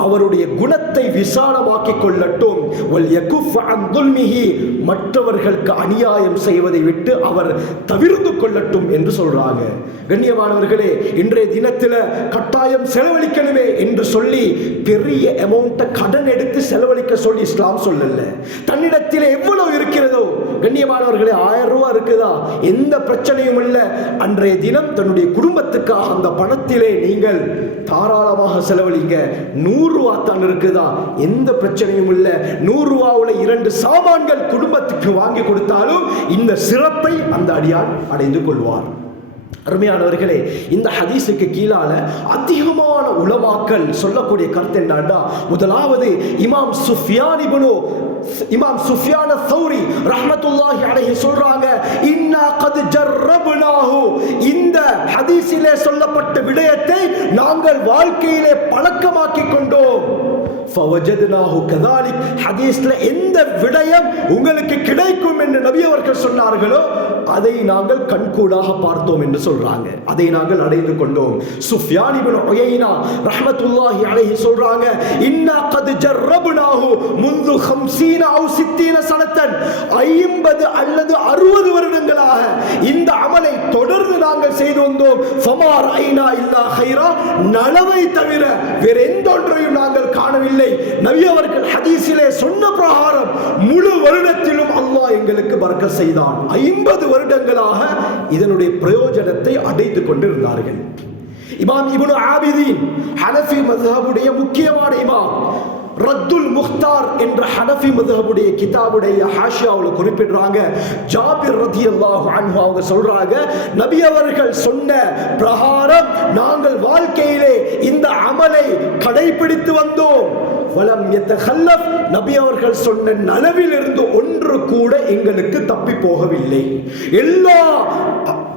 அவருடைய குணத்தை விசாலமாக்கிக் கொள்ளட்டும். மற்றவர்களுக்கு அநியாயம் செய்வதை விட்டு அவர் தவிர்த்து கொள்ளட்டும் என்று சொல்றாங்க. கண்ணியமானவர்களே, இன்றைய தினத்தில் கட்டாயம் செலவழிக்கணுமே என்று சொல்லி பெரிய அமௌண்ட்டை கடன் எடுத்து செலவழிக்க சொல்லி இஸ்லாம் சொல்லல. தன்னிடத்தில் எவ்வளவு இருக்கிறதோ, கண்ணியமானவர்களே, 1000 ரூபாய் இருக்குதா, எந்த பிரச்சனையும் இல்லை, அன்றைய தினம் தன்னுடைய குடும்பத்துக்காக அந்த பணத்திலே நீங்கள் தாராளமாக செலவழிங்க. 100 ரூபாய் தான் இருக்குதா, எந்த பிரச்சனையும் இல்லை, 100 ரூபாவுல 2 சாமான்கள் குடும்பத்துக்கு வாங்கி கொடுத்தாலும் இந்த சிறப்பை அந்த அடியான் அடைந்து கொள்வார். அருமையானவர்களே, இந்த ஹதீஸுக்கு கீழால அதிகமான உலமாக்கள் சொல்லக்கூடிய கருத்து என்னன்னா, முதலாவது இமாம் சுஃபியான் அஸ்-ஸௌரி ரஹ்மத்துல்லாஹி அலைஹி சொல்றாங்க, இன்னா கத் ஜர்ரப்னாஹு, இந்த ஹதீஸிலே சொல்லப்பட்ட விடயத்தை நாங்கள் வாழ்க்கையிலே பழக்கமாக்கிக் கொண்டோம். ஃபவஜத்னாஹு கதாலிக். ஹதீஸ்ல எந்த விடயம் உங்களுக்கு கிடைக்கும் என்று நபி அவர்கள் சொன்னார்களோ அதை நாங்கள் கண்கூடாக பார்த்தோம் என்று சொல்றாங்க. அதை நாங்கள் அடைந்து கொண்டோம். சுஃப்யான் இப்னு உயைனா ரஹ்மத்துல்லாஹி அலைஹி சொல்றாங்க, இன்னா கத் ஜர்ரப்னாஹு முந்து 50 அவு 60 சனத்தன், 50 அல்லது 60 வருடங்களாக இந்த அமலை தொடர்ந்து நாங்கள் செய்து வந்தோம். ஃபமா ரஐனா இல்லா கைரா, நலவை தவிர வேற எந்த ஒன்றையும் நாங்கள் காணவில்லை. நபி அவர்கள் ஹதீஸிலே சொன்ன பிரகாரம் முழு வருடத்திலும் அல்லாஹ் எங்களுக்கு பரக்கத் செய்தான். 50 வருடங்களாக இதனுடைய பிரயோஜனத்தை அடைந்து கொண்டிருந்தார்கள். இமாம் இப்னு ஆபிதீன் ஹனஃபி மذஹபுடைய முக்கியமான இமாம், ரத்துல் முக்தார் என்ற ஹனஃபி மذஹபுடைய கிதாபுடைய ஹாஷியாவுல குறிப்பிடுறாங்க, ஜாபிர் ரலியல்லாஹு அன்ஹு அவங்க சொல்றாங்க, நபி அவர்கள் சொன்ன பிரகாரம் நாங்கள் வாழ்க்கையிலே இந்த அமலை கடைபிடித்து வந்தோம். வலம் யதகல்லஃப், நபி அவர்கள் சொன்ன நலவிலிருந்து ஒன்று கூட எங்களுக்கு தப்பி போகவில்லை. எல்லா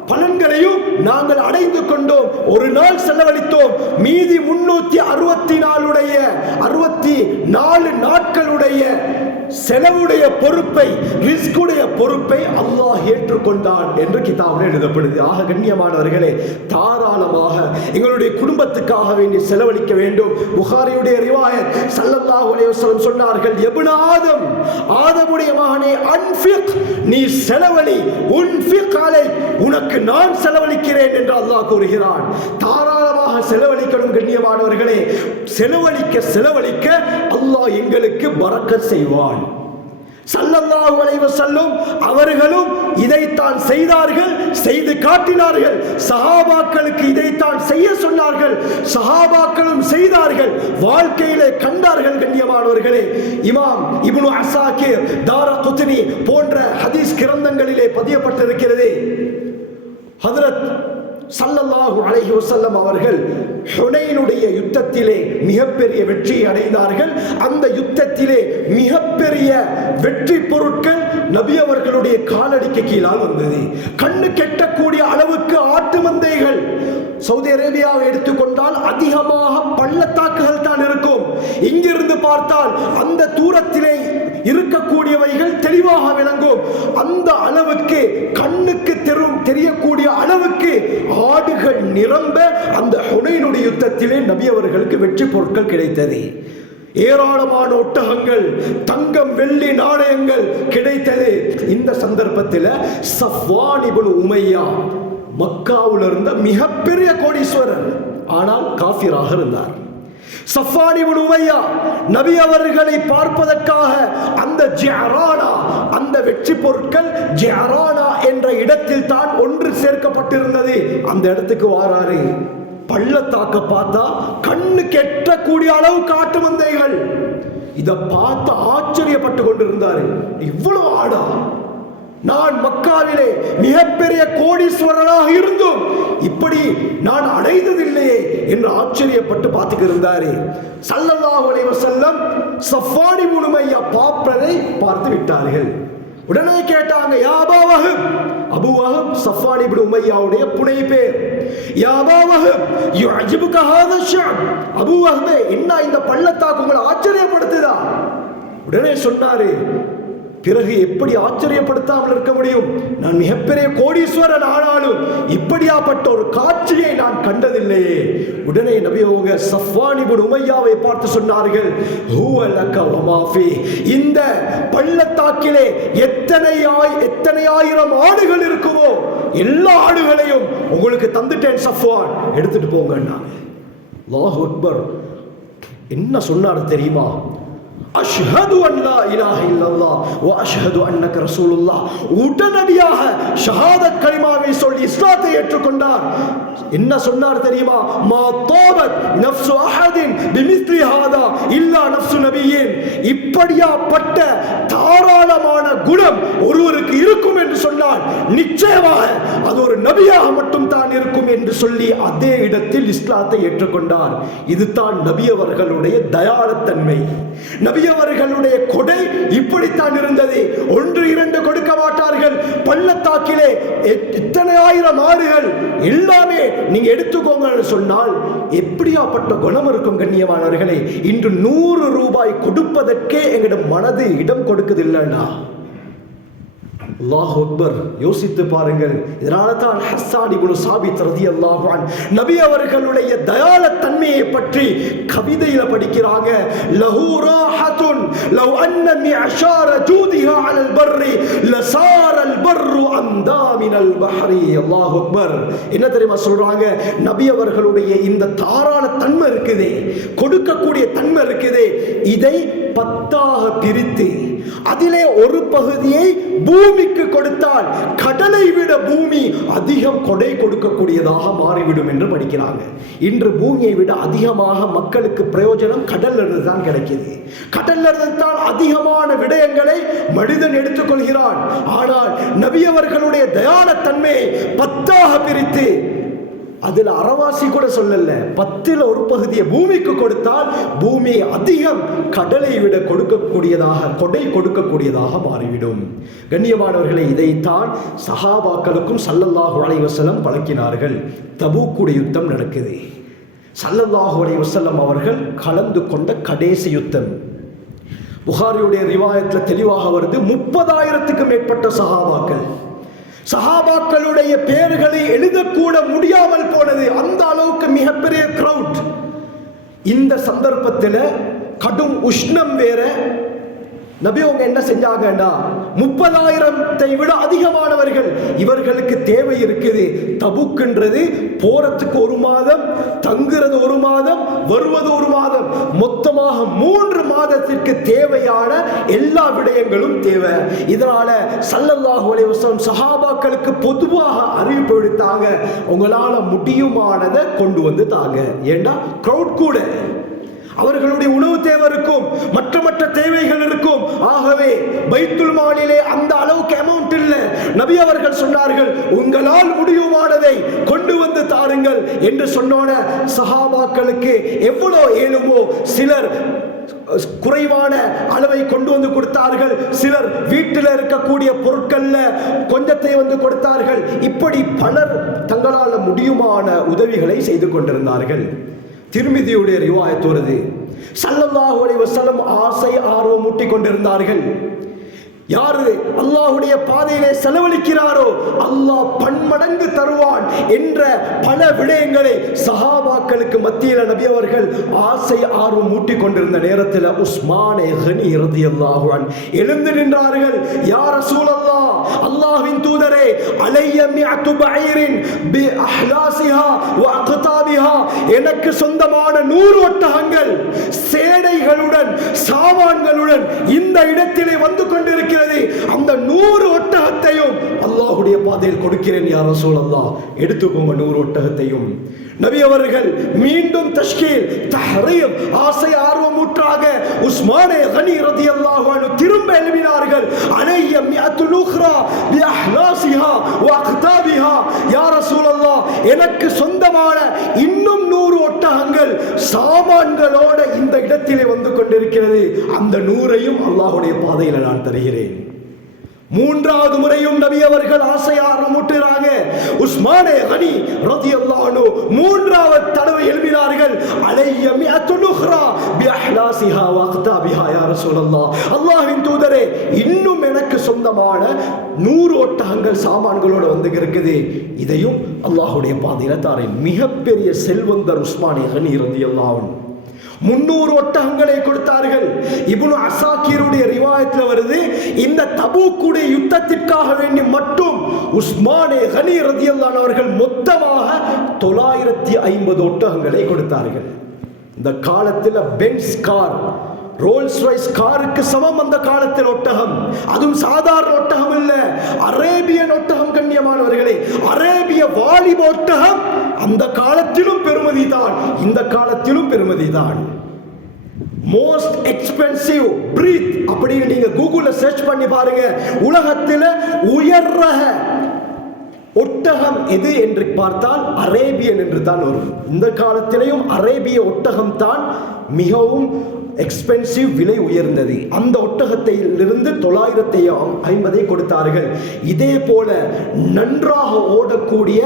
பலன்களையும் நாங்கள் அடைந்து கொண்டோம். ஒரு நாள் செலவழித்தோம், மீதி 364 நாட்களுடைய செலவுடைய பொறுப்பை, ரிஸ்குடைய பொறுப்பை அல்லாஹ் ஏற்றுக்கொண்டான் என்று கிதாபில் எழுதப்படுது. ஆக கண்ணியமானவர்களே, தாராளமாக எங்களுடைய குடும்பத்துக்காக வேண்டி செலவழிக்க வேண்டும். புகாரியுடைய ரிவாயத், ஸல்லல்லாஹு அலைஹி வஸல்லம் சொன்னார்கள், இப்னு ஆதம், ஆதமுடைய மகனே, அன்ஃபிக், நீ செலவழி, உன்ஃபிக் அலை, உனக்கு நான் செலவழிக்கிறேன் என்று அல்லாஹ் கூறுகிறான். தாராளமாக செலவழிக்கணும் கண்ணியமானவர்களே. செலவழிக்க அல்லாஹ் எங்களுக்கு பரக்கத் செய்வான். ஸல்லல்லாஹு அலைஹி வஸல்லம் அவர்களும் இதைத்தான் செய்தார்கள், செய்து காட்டினார்கள். சஹாபாக்களுக்கு இதைத்தான் செய்ய சொன்னார்கள், சஹாபாக்களும் செய்தார்கள், வாழ்க்கையிலே கண்டார்கள். கண்ணியமானவர்களே, இமாம் இப்னு அஸாகிர், தாரகுத்னி போன்ற ஹதீஸ் கிரந்தங்களிலே பதியப்பட்டிருக்கிறது, ஹஜ்ரத் ஸல்லல்லாஹு அலைஹி வஸல்லம் அவர்கள் ஹுனைனுடைய யுத்தத்திலே மிகப்பெரிய வெற்றியை அடைந்தார்கள். அந்த யுத்தத்திலே மிகப்பெரிய வெற்றி பொருட்கள் நபி அவர்களுடைய காலடிக்கு கீழால் வந்தது. கண்ணு கெட்டக்கூடிய அளவுக்கு ஆட்டு மந்தைகள். சவுதி அரேபியாவை எடுத்துக்கொண்டால் அதிகமாக பள்ளத்தாக்குகள் தான் இருக்கும். இங்கிருந்து பார்த்தால் அந்த தூரத்திலே இருக்கக்கூடியவைகள் தெளிவாக விளங்கும். அந்த அளவுக்கு கண்ணுக்கு தெரியக்கூடிய அளவுக்கு ஆடுகள் நிரம்ப அந்த ஹுனைனுடைய யுத்தத்திலே நபி அவர்களுக்கு வெற்றி பொருட்கள் கிடைத்தது. ஏராளமான ஒட்டகங்கள், தங்கம், வெள்ளி நாணயங்கள் கிடைத்தது. இந்த சந்தர்ப்பத்தில் சஃப்வான் இப்னு உமையா மக்காவில் இருந்த மிகப்பெரிய கோடீஸ்வரர், ஆனால் காஃபிராக இருந்தார். சஃப்வான் இப்னு உமையா நபி அவர்களை பார்ப்பதற்காக அந்த ஜிஅரானா, அந்த வெற்றி பொருட்கள் ஜிஅரானா என்ற இடத்தில் தான் ஒன்று சேர்க்கப்பட்டிருந்தது. அந்த இடத்துக்கு வாராரு. பள்ளத்தாக்க பார்த்தா கண்ணு கெட்டக்கூடிய அளவு காட்டு மந்தைகள். இதை பார்த்து ஆச்சரியப்பட்டு கொண்டிருந்தாரு. இவ்வளவு ஆடா, நான் மக்காவிலே மிகப்பெரிய கோடீஸ்வரனாக இருந்தும் இப்படி நான் அடைந்ததில்லையே என்று ஆச்சரியப்பட்டு பார்த்துக்கு இருந்தாரு. ஸல்லல்லாஹு அலைஹி வஸல்லம் சஃப்வான் இப்னு உமையா பாப்பதை பார்த்து விட்டார்கள். உடனே கேட்டாங்க, யா அபா வஹப், அபூ வஹப் சஃப்வான் இப்னு உமையாவுடைய புனை பேர். யா அபா வஹப் யுஅஜிபுக ஹாதா ஷஅப், அபூ வஹபே, என்ன இந்த பள்ளத்தாக்கு உங்களை ஆச்சரியப்படுத்துதா? உடனே சொன்னாரு, பிறகு எப்படி ஆச்சரியப்படுத்தாமல் இருக்க முடியும்? நான் மிகப்பெரிய கோடீஸ்வரன், ஆனாலும் இப்படியாப்பட்ட ஒரு காட்சியை நான் கண்டதில்லையே. உடனே நபி அவங்க சஃப்வான் இப்னு உமையாவை பார்த்து சொன்னார்கள், ஹுவ லக வ மா ஃபீ, இந்த பள்ளத்தாக்கிலே எத்தனை ஆயிரம் ஆடுகள் இருக்குமோ எல்லா ஆடுகளையும் உங்களுக்கு தந்துட்டேன் சஃப்வான், எடுத்துட்டு போங்கண்ணா. அல்லாஹு அக்பர். என்ன சொன்னார் தெரியுமா? அஷ்ஹது அன் லா இலாஹ இல்லல்லாஹ் வ அஷ்ஹது அன்னக ரசூலுல்லாஹ். உடனடியாக ஷஹாதத் கலிமாவை சொல்லி இஸ்லாத்தை ஏற்றுக்கொண்டார். என்ன சொன்னார் தெரியுமா? மா தாபத் நஃப்ஸு அஹதின் பிமிஸ்லி ஹாதா இல்லா நஃப்ஸு நபியின். இப்படியாப்பட்ட தாராளமான குணம் ஒருவருக்கு இருக்கும் என்று சொன்னால் நிச்சயமாக அது ஒரு நபியாக மட்டும் தான் இருக்கும் என்று சொல்லி அதே இடத்தில் இஸ்லாத்தை ஏற்றுக்கொண்டார். இதுதான் நபி அவர்களுடைய தயாளத்தன்மை. நபி அவர்களுடைய கொடை இப்படித்தான் இருந்தது. ஒன்று இரண்டு கொடுக்க மாட்டார்கள். பள்ளத்தாக்கிலே இத்தனை ஆயிரம் ஆடுகள் எல்லாமே நீங்க எடுத்துக்கோங்க சொன்னால் எப்படியாப்பட்ட குணம் இருக்கும் கண்ணியமானவர்களே. இன்று 100 ரூபாய் கொடுப்பதற்கே எங்களிடம் மனது இடம் கொடுக்குதில்லைன்னா அல்லாஹ் அக்பர், யோசித்து பாருங்கள். இதனால தான் ஹஸ்ஸான் இப்னு சாபித் ரலியல்லாஹு அன்ஹு நபி அவர்களுடைய தயாளத்தன்மையை பற்றி கவிதையில படிக்கிறாங்க. லஹு ராஹத்துன் லவ் அன்ன மிஅஷார ஜூதிஹா அலல் பர்ரி லசாரல் பர்ரு அம்தா மினல் பஹ்ரி. அல்லாஹ் அக்பர். என்ன தெரியுமா சொல்றாங்க? நபி அவர்களுடைய இந்த தாராள தன்மை இருக்குதே, கொடுக்கக்கூடிய தன்மை இருக்குதே, இதை 10ஆக பிரித்து அதிலே ஒரு பகுதியை பூமிக்கு கொடுத்தால் கடலை விட பூமி அதிகம் கொடை கொடுக்கக்கூடியதாக மாறிவிடும் என்று படிக்கிறாங்க. இன்று பூமியை விட அதிகமாக மக்களுக்கு பிரயோஜனம் கடல்ல இருந்து தான் கிடைக்குது. கடல்ல இருந்து தான் அதிகமான விடயங்களை மனிதன் எடுத்துக்கொள்கிறான். ஆனால் நபி அவர்களுடைய தயாளத்தன்மையை 10ஆக பிரித்து அதில் அறவாசி கூட சொல்லல, 10ல் ஒரு பகுதியை பூமிக்கு கொடுத்தால் பூமி அதிகம் கடலை விட கொடுக்கக்கூடியதாக கொடை கொடுக்கக்கூடியதாக மாறிவிடும். கண்ணியமானவர்களை, இதைத்தான் சஹாபாக்களுக்கும் ஸல்லல்லாஹு அலைஹி வஸல்லம் பழக்கினார்கள். தபூக்குடைய யுத்தம் நடக்குது. ஸல்லல்லாஹு அலைஹி வஸல்லம் அவர்கள் கலந்து கொண்ட கடைசி யுத்தம். புகாரியுடைய ரிவாயத்தில் தெளிவாக வருது. 30,000க்கும் மேற்பட்ட சஹாபாக்களுடைய பெயர்களை எழுதக்கூட முடியாமல் போனது. அந்த அளவுக்கு மிகப்பெரிய கிரவுட். இந்த சந்தர்ப்பத்தில் கடும் உஷ்ணம் வேற. நபி அவங்க என்ன செஞ்சாங்கன்னா 30,000-ஐ விட அதிகமானவர்கள், இவர்களுக்கு தேவை இருக்குது. தபுக்குன்றது போறதுக்கு 1 மாதம், தங்குறது 1 மாதம், வருவது 1 மாதம், மொத்தமாக 3 மாதத்திற்கு தேவையான எல்லா விடயங்களும் தேவை. இதனால ஸல்லல்லாஹு அலைஹி வஸல்லம் சஹாபாக்களுக்கு பொதுவாக அறிவிப்பு விடுத்தாங்க, உங்களால முடியுமானதை கொண்டு வந்து தாங்க. ஏண்டா கிரவுட் கூட, அவர்களுடைய உணவு தேவை இருக்கும், மற்ற தேவைகள் இருக்கும். ஆகவே பைத்துல் மாலிலே அந்த அளவுக்கு அமௌண்ட் இல்லை. நபி அவர்கள் சொன்னார்கள், உங்களால் முடியுமானதை கொண்டு வந்து தாருங்கள் என்று சொன்னோன சஹாபாக்களுக்கு எவ்வளவு ஏழுமோ, சிலர் குறைவான அளவை கொண்டு வந்து கொடுத்தார்கள், சிலர் வீட்டில் இருக்கக்கூடிய பொருட்கள்ல கொஞ்சத்தை வந்து கொடுத்தார்கள். இப்படி பலர் தங்களால் முடியுமான உதவிகளை செய்து கொண்டிருந்தார்கள். திர்மிதியுடைய ரிவாயத் வருது, ஸல்லல்லாஹு அலைஹி வஸல்லம் ஆசை ஆர்வம் ஊட்டிக் கொண்டிருந்தார்கள். யாரு அல்லாஹ்வுடைய பாதையிலே செலவழிக்கிறாரோ அல்லாஹ் பன்மடங்கு தருவான் என்ற பல விடயங்களை சஹாபாக்களுக்கு மத்தியில் நபி அவர்கள் ஆசை ஆர்வம் ஊட்டிக் கொண்டிருந்த நேரத்தில் உஸ்மானே கனி ரலியல்லாஹு அன்ஹு எழுந்து நின்றார்கள். யா ரசூலல்லாஹ், அல்லாஹ்வின் தூதரே, அலைய மிஅத்து பஈரின் பி அஹ்லாசிஹா வ அக்தாபிஹா, எனக்கு சொந்தமான 100 ஒட்டகங்கள் சேடைகளுடன் சாமான்களுடன் இந்த இடத்திலே வந்து கொண்டிருக்கிறது. அந்த 100 ஒட்டகத்தையும் அல்லாஹ்வுடைய பாதையில் கொடுக்கிறேன் யா ரசூலல்லாஹ், எடுத்துக்கோங்க 100 ஒட்டகத்தையும். நபி அவர்கள் மீண்டும் தஷ்கீல் தஹ்ரீம் ஆசை ஆர்வமுற்றாக உஸ்மானே கனி ரலியல்லாஹு அன்ஹு திரும்ப எழுப்பினார்கள். அலைய மிஅத்துல் உக்ரா பி அஹ்லாசிஹா வ அக்தாபிஹா, யா ரசூலல்லாஹ், எனக்கு சொந்தமான இன்னும் 100 ஒட்டகங்கள் சாமான்களோட இந்த இடத்திலே வந்து கொண்டிருக்கிறது. அந்த 100ஐயும் அல்லாஹ்வுடைய பாதையில் நான் தருகிறேன். 3வது முறையும் நபி அவர்கள் ஆசை ஆர்வமுற்றாங்க. உஸ்மானே கனி ரலியல்லாஹு அன்ஹு 3வது தடவை எழுப்பினார்கள். அலைய மிஅத்துல் உக்ரா பி அஹ்லாசிஹா வ அக்தாபிஹா, யா ரசூலல்லாஹ், அல்லாஹ்வின் தூதரே, இன்னும் எனக்கு சொந்தமான 100 ஒட்டகங்கள் சாமான்களோடு வந்து இருக்குது, இதையும் அல்லாஹ்வுடைய பாதையில தாரேன். மிகப்பெரிய செல்வந்தர் உஸ்மானே கனி ரலியல்லாஹு அன்ஹு 300 ஒட்டகங்களை கொடுத்தார்கள். இப்னு அசாக்கிருடைய ரிவாயத்தில் வருது, இந்த தபூக்குடைய யுத்தத்திற்காக வேண்டி மட்டும் உஸ்மானே கனி ரலியல்லாஹு அன்ஹு அவர்கள் மொத்தமாக 950 ஒட்டகங்களை கொடுத்தார்கள். இந்த காலத்தில் பென்ஸ் கார், ரோல்ஸ் ராய்ஸ் காருக்கு சமம் அந்த காலத்தில் ஒட்டகம். அதுவும் சாதாரண ஒட்டகம் இல்ல, அரேபியன் ஒட்டகம். கண்ணியமானவர்களே, அரேபிய வாலிப ஒட்டகம் அந்த காலத்திலும் பெருமதி தான், இந்த காலத்திலும் பெருமதி தான். மோஸ்ட் எக்ஸ்பென்சிவ் பிரீத் அப்படின்னு நீங்க கூகுள்ல சர்ச் பண்ணி பாருங்க. உலகத்தில் உயர் ரக ஒட்டகம் எது என்று பார்த்தால் அரேபியன் என்று தான் வரும். இந்த காலத்திலேயும் அரேபிய ஒட்டகம் தான் மிகவும் எக்ஸ்பென்சிவ், விலை உயர்ந்தது. அந்த ஒட்டகத்திலிருந்து 950 கொடுத்தார்கள். இதே போல நன்றாக ஓடக்கூடிய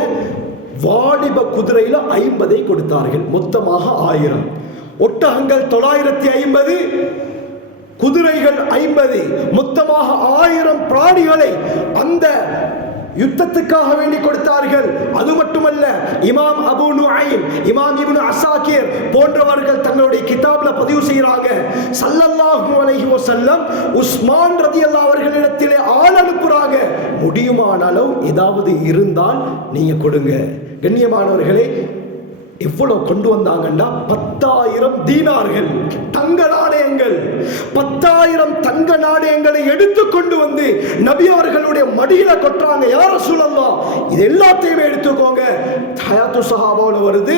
வாலிப குதிரையில 50 கொடுத்தார்கள். மொத்தமாக 1000. ஒட்டகங்கள் 950, குதிரைகள் 50, மொத்தமாக 1000 பிராணிகளை அந்த யுத்தத்துக்காக வேண்டி கொடுத்தார்கள். அது மட்டுமல்ல, இமாம் அபு நுஐம், இமாம் இப்னு அஸாகிர் போன்றவர்கள் தங்களுடைய கிதாப்ல பதிவு செய்யறாங்க, ஸல்லல்லாஹு அலைஹி வஸல்லம் உஸ்மான் ரலியல்லாஹு அவர்களிடத்திலே ஆள் அனுப்புறாங்க, முடியுமான அளவு ஏதாவது இருந்தால் நீங்க கொடுங்க. கண்ணியமானவர்களே, எவ்வளவு கொண்டு வந்தாங்கன்னா 10,000 தீனார்கள், தங்க நாணயங்கள், 10,000 தங்க நாணயங்களை எடுத்து கொண்டு வந்து நபி அவர்களுடைய மடியில கொட்டுறாங்க. யா ரசூலல்லாஹ், இது எல்லாத்தையுமே எடுத்துக்கோங்க. ஹயாத்து ஸஹாபாவுல வருது,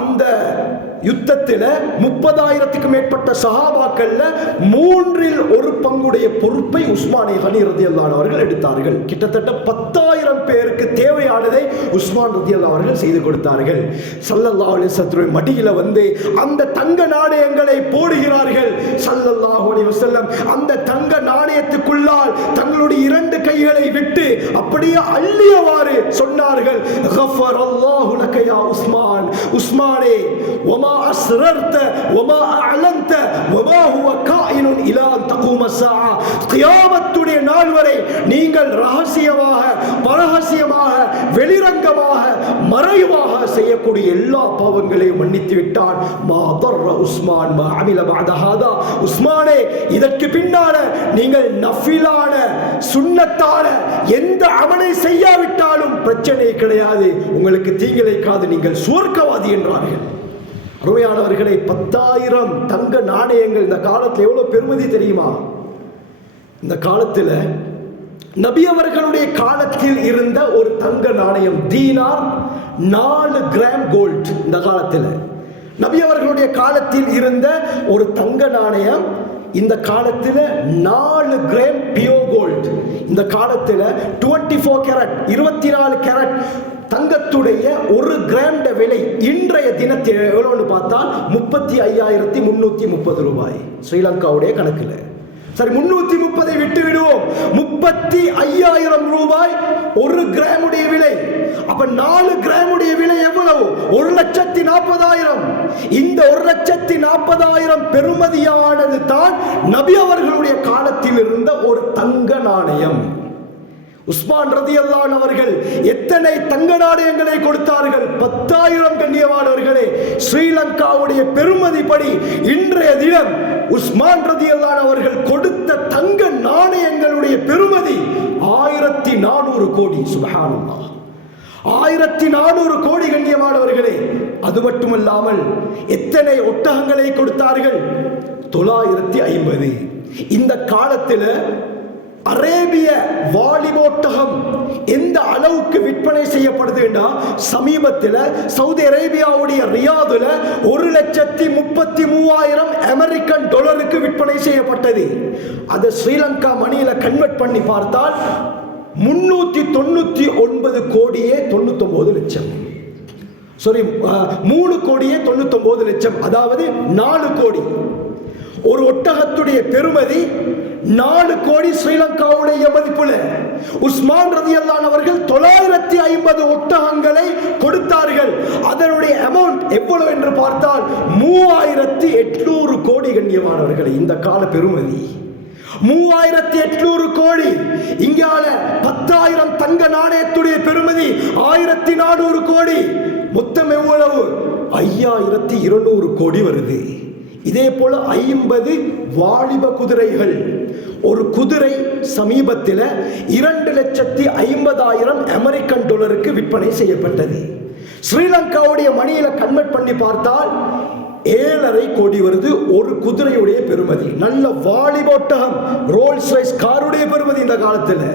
அந்த யுத்தத்தில் 30,000க்கு மேற்பட்ட சஹாபாக்கள்ல 1/3 பொறுப்பை உஸ்மானே கனி ரலியல்லாஹு அன்ஹு அவர்கள் எடுத்தார்கள். கிட்டத்தட்ட 10,000 பேருக்கு தேவையானதை உஸ்மான் ரலியல்லாஹு அவர்கள் செய்து கொடுத்தார்கள். ஸல்லல்லாஹு அலைஹி வஸல்லம் மடியில வந்து அந்த தங்க நாணயங்களை போடுகிறார்கள். ஸல்லல்லாஹு அலைஹி வஸல்லம் அந்த தங்க நாணயத்துக்குள்ளால் தங்களுடைய 2 கைகளை விட்டு அப்படியே அள்ளியவாறு சொன்னார்கள், கஃபரல்லாஹு லக யா உஸ்மான், உஸ்மானே வமா அஸ்ரர்த வமா அஅலன்த வமா ஹுவ காயினுன் இலா அன் தகூம ஸஆ, கியாமத்துடைய நாள் வரை நீங்கள் ரகசியமாக, பரஹசியமாக, வெளிரங்கமாக, மறைவாக செய்யக்கூடிய எல்லா பாவங்களையும் மன்னித்து விட்டான். மா தர்ர உஸ்மான் மா அமில பஅத ஹாதா, உஸ்மானே இதற்கு பின்னால நீங்கள் நஃபிலான சுன்னத்தான எந்த அமலை செய்யாவிட்டாலும் பிரச்சனை கிடையாது, உங்களுக்கு தீங்கிழைக்காது, நீங்கள் சுவர்க்கவாதி என்றார்கள். அருமையானவர்களை, 10,000 தங்க நாணயங்கள் இந்த காலத்தில் எவ்வளவு பெருமதி தெரியுமா? இந்த காலத்தில் நபி அவர்களுடைய காலத்தில் இருந்த ஒரு தங்க நாணயம் தீனார் 4 கிராம் கோல்ட். இந்த காலத்தில் நபி அவர்களுடைய காலத்தில் இருந்த ஒரு தங்க நாணயம் இந்த காலத்தில் 4 கிராம் பியோர் கோல்ட். இந்த காலத்தில் 24 கேரட் 24 கேரட் தங்கத்துடைய 1 கிராம் விலை இன்றைய தினத்தில் எவ்வளவுன்னு பார்த்தால் 35,330 ரூபாய். ஸ்ரீலங்காவுடைய கணக்கில் சரி 330 விட்டு விடுவோம், 35,000 ரூபாய் 1 கிராமுடைய விலை. அப்ப 4 கிராமுடைய விலை எவ்வளவு? 1,40,000. இந்த 1,40,000 பெறுமதியானது தான் நபி அவர்களுடைய காலத்தில் இருந்த ஒரு தங்க நாணயம். உஸ்மான் ரலியல்லாஹு அன்ஹு அவர்கள் எத்தனை தங்க நாணயங்களை கொடுத்தார்கள்? 10,000. கண்ணியமானவர்களே, ஸ்ரீலங்காவுடைய பெருமதிப்படி இன்றைய தினம் உஸ்மான் ரலியல்லாஹு அன்ஹு அவர்கள் கொடுத்த தங்க நாணயங்களுடைய பெருமதி 1,400 கோடி. சுப்ஹானல்லாஹ், 1,400 கோடி. கண்ணியமானவர்களே, அது மட்டுமல்லாமல் எத்தனை ஒட்டகங்களை கொடுத்தார்கள்? 950. இந்த காலத்தில் அரேபிய வாலிபோட்டகம் எந்த அளவுக்கு விற்பனை செய்யப்படுது? சமீபத்தில் சவுதி அரேபியாவுடைய ரியாதுல 1,33,000 அமெரிக்கன் டாலருக்கு விற்பனை செய்யப்பட்டது. அதை ஸ்ரீலங்கா மணியில கன்வெர்ட் பண்ணி பார்த்தால் 399 கோடியே 99 லட்சம். சாரி, 3 கோடியே 99 லட்சம், அதாவது 4 கோடி. ஒரு ஒட்டகத்துடைய பெருமதி 4 கோடி ஸ்ரீலங்காவுடைய மதிப்புல. உஸ்மான் ரலியல்லாஹு அன்ஹு அவர்கள் 950 ஒட்டகங்களை கொடுத்தார்கள். அதனுடைய அமௌண்ட் எவ்வளவு என்று பார்த்தால் 3,800 கோடி. கண்ணியமானவர்களை, இந்த கால பெருமதி 3,800 கோடி. இங்கால 10,000 தங்க நாணயத்துடைய பெருமதி 1,400 கோடி. மொத்தம் எவ்வளவு? 5,200 கோடி வருது. இதே போல 50 வாலிப குதிரைகள். ஒரு குதிரை சமீபத்தில் 2,50,000 அமெரிக்கன் டாலருக்கு விற்பனை செய்யப்பட்டது. ஸ்ரீலங்காவுடைய மணியில கன்வெர்ட் பண்ணி பார்த்தால் 7,5 கோடி வருது ஒரு குதிரையுடைய பெருமதி. நல்ல வாலிபோட்டகம், ரோல்ஸ் ராய்ஸ் காருடைய பெருமதி இந்த காலத்தில்.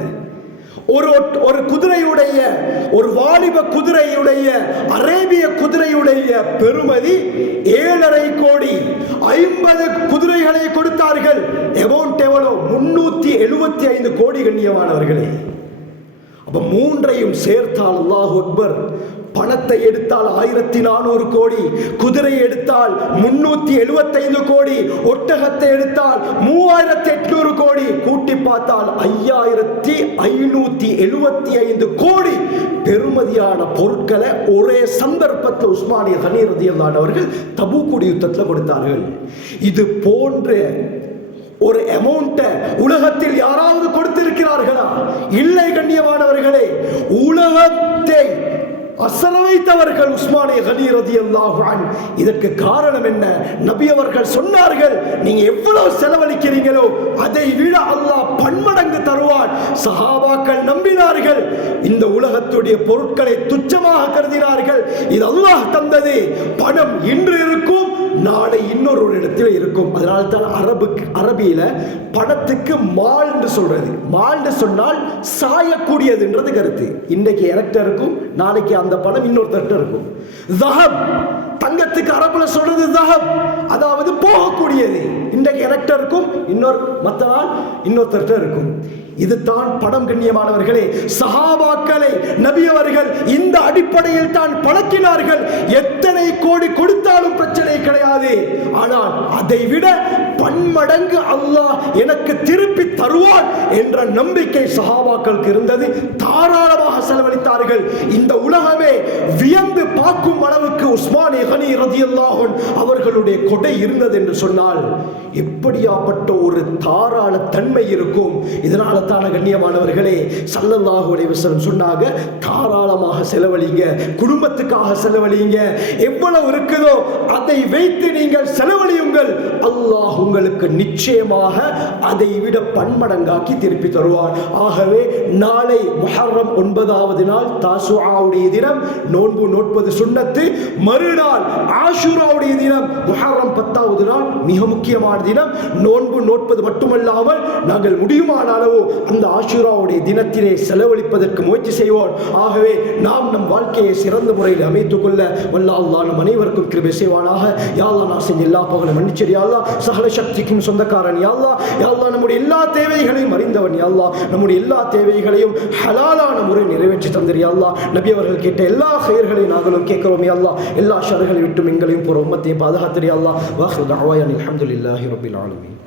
ஒரு குதிரையுடைய, ஒரு வாலிப குதிரையுடைய, அரேபிய குதிரையுடைய பெருமதி 7,5 கோடி. 50 குதிரைகளை கொடுத்தார்கள். அமௌண்ட் எவ்வளவு? 375 கோடி. கண்ணியமானவர்களே, அப்ப மூன்றையும் சேர்த்தால் அல்லாஹ் அக்பர், பணத்தை எடுத்தால் 1400 கோடி, குதிரை எடுத்தால் 375 கோடி, ஒட்டகத்தை எடுத்தால் 3800 கோடி, கூட்டி பார்த்தால் 5575 கோடி பெருமதியான பொருட்களை ஒரே சந்தர்ப்பத்தில் உஸ்மானிய கனி ரலியல்லாஹு அன்ஹு அவர்கள் தபூக் யுத்தத்தில் கொடுத்தார்கள். இது போன்ற ஒரு அமௌண்ட உலகத்தில் யாராவது கொடுத்திருக்கிறார்களா? இல்லை கண்ணியமானவர்களே. உலகத்தை அசர வைத்தவர்கள் உஸ்மானிய கனி ரலியல்லாஹு அன்ஹு. இதற்கு காரணம் என்ன? நபி அவர்கள் சொன்னார்கள், நீங்க எவ்வளவு செலவழிக்கிறீங்களோ அதை விட அல்லாஹ் பன்மடங்கு தருவான். சஹாபாக்கள் நம்பினார்கள். இந்த உலகத்துடைய பொருட்களை துச்சமாக கருதினார்கள். இது அல்லாஹ் தந்தது. பணம் இன்று இருக்கும், நாளை இன்னொரு இடத்தில் இருக்கும். அதனால தான் அரபியில பணத்துக்கு மால் என்று சொல்றது. மால் என்று சொன்னால் சாயக்கூடியது என்றது கருத்து. இன்றைக்கு எரக்டர் இருக்கும், நாளைக்கு அந்த பணம் இன்னொருத்தர் இருக்கும். ஜஹப், தங்கத்துக்கு அரபுல சொல்றது ஜஹப், அதாவது போகக்கூடியது. இன்றைக்கு எரக்டர் இருக்கும், மற்ற நாள் இன்னொருத்தர் இருக்கும். இதுதான் பணம் கண்ணியமானவர்களே. சஹாபாக்களை நபி அவர்கள் இந்த அடிப்படையில் தான் பழக்கினார்கள். எத்தனை கோடி கொடுத்தாலும் பிரச்சனை கிடையாது, ஆனால் அதை விட பன்மடங்கு அல்லாஹ் எனக்கு திருப்பி தருவான் என்ற நம்பிக்கை சஹாபாக்களுக்கு இருந்தது. தாராளமாக செலவழித்தார்கள். இந்த உலகமே வியந்து பார்க்கும் அளவுக்கு உஸ்மானிய கனி ரலியல்லாஹு அன்ஹு அவர்களுடைய கொடை இருந்தது என்று சொன்னால் எப்படியாப்பட்ட ஒரு தாராள தன்மை இருக்கும். இதனால தான கண்ணியமானவர்களே ஸல்லல்லாஹு அலைஹி வஸல்லம் சொன்னாங்க, தாராளமாக செலவழிங்க, குடும்பத்துக்காக செலவழிங்க. எவ்வளவு இருக்குதோ அதை வைத்து நீங்கள் செலவழியுங்கள். அல்லாஹ் உங்களுக்கு நிச்சயமாக அதை விட பன்மடங்காக்கி திருப்பி தருவார். ஆகவே நாளை முஹர்ரம் 9வது நாள் தாசுஆவுடைய தினம், நோன்பு நோட்பது சுன்னத்து. மறுநாள் ஆஷுராவுடைய தினம், முஹர்ரம் 10வது நாள் மிக முக்கியமான தினம். நோன்பு நோட்பது மட்டுமல்லாமல் நாங்கள் முடியுமான அளவு அந்த ஆஷுராவுடைய தினத்திலே செலவழிப்பதற்கு முயற்சி செய்வோம். ஆகவே நாம் நம் வாழ்க்கையை சிறந்த முறையில் அமைத்துக் கொள்ள வல்ல அல்லாஹ் நம் அனைவருக்கும் கிருபை செய்வானாக. யா அல்லாஹ், நான் செஞ்ச எல்லா பாவங்களையும் மன்னிச்சிடு யா அல்லாஹ். சகல சக்திக்கும் சொந்தக்காரன் யா அல்லாஹ். யா அல்லாஹ், நம்முடைய எல்லா தேவைகளையும் அறிந்தவன் யா அல்லாஹ். நம்முடைய எல்லா தேவைகளையும் ஹலாலான முறை நிறைவேற்றி தந்திரு யா அல்லாஹ். நபி அவர்கள் கேட்ட எல்லா கயிர்களையும் நாங்களும் கேட்கிறோம் யா அல்லாஹ். எல்லா ஷர்களை விட்டும் எங்களையும் போற உம்மத்தையும் பாதுகாத்திரு யா அல்லாஹ். வாஹிரு தஅவானா அல்ஹம்துலில்லாஹி ரப்பில் ஆலமீன்.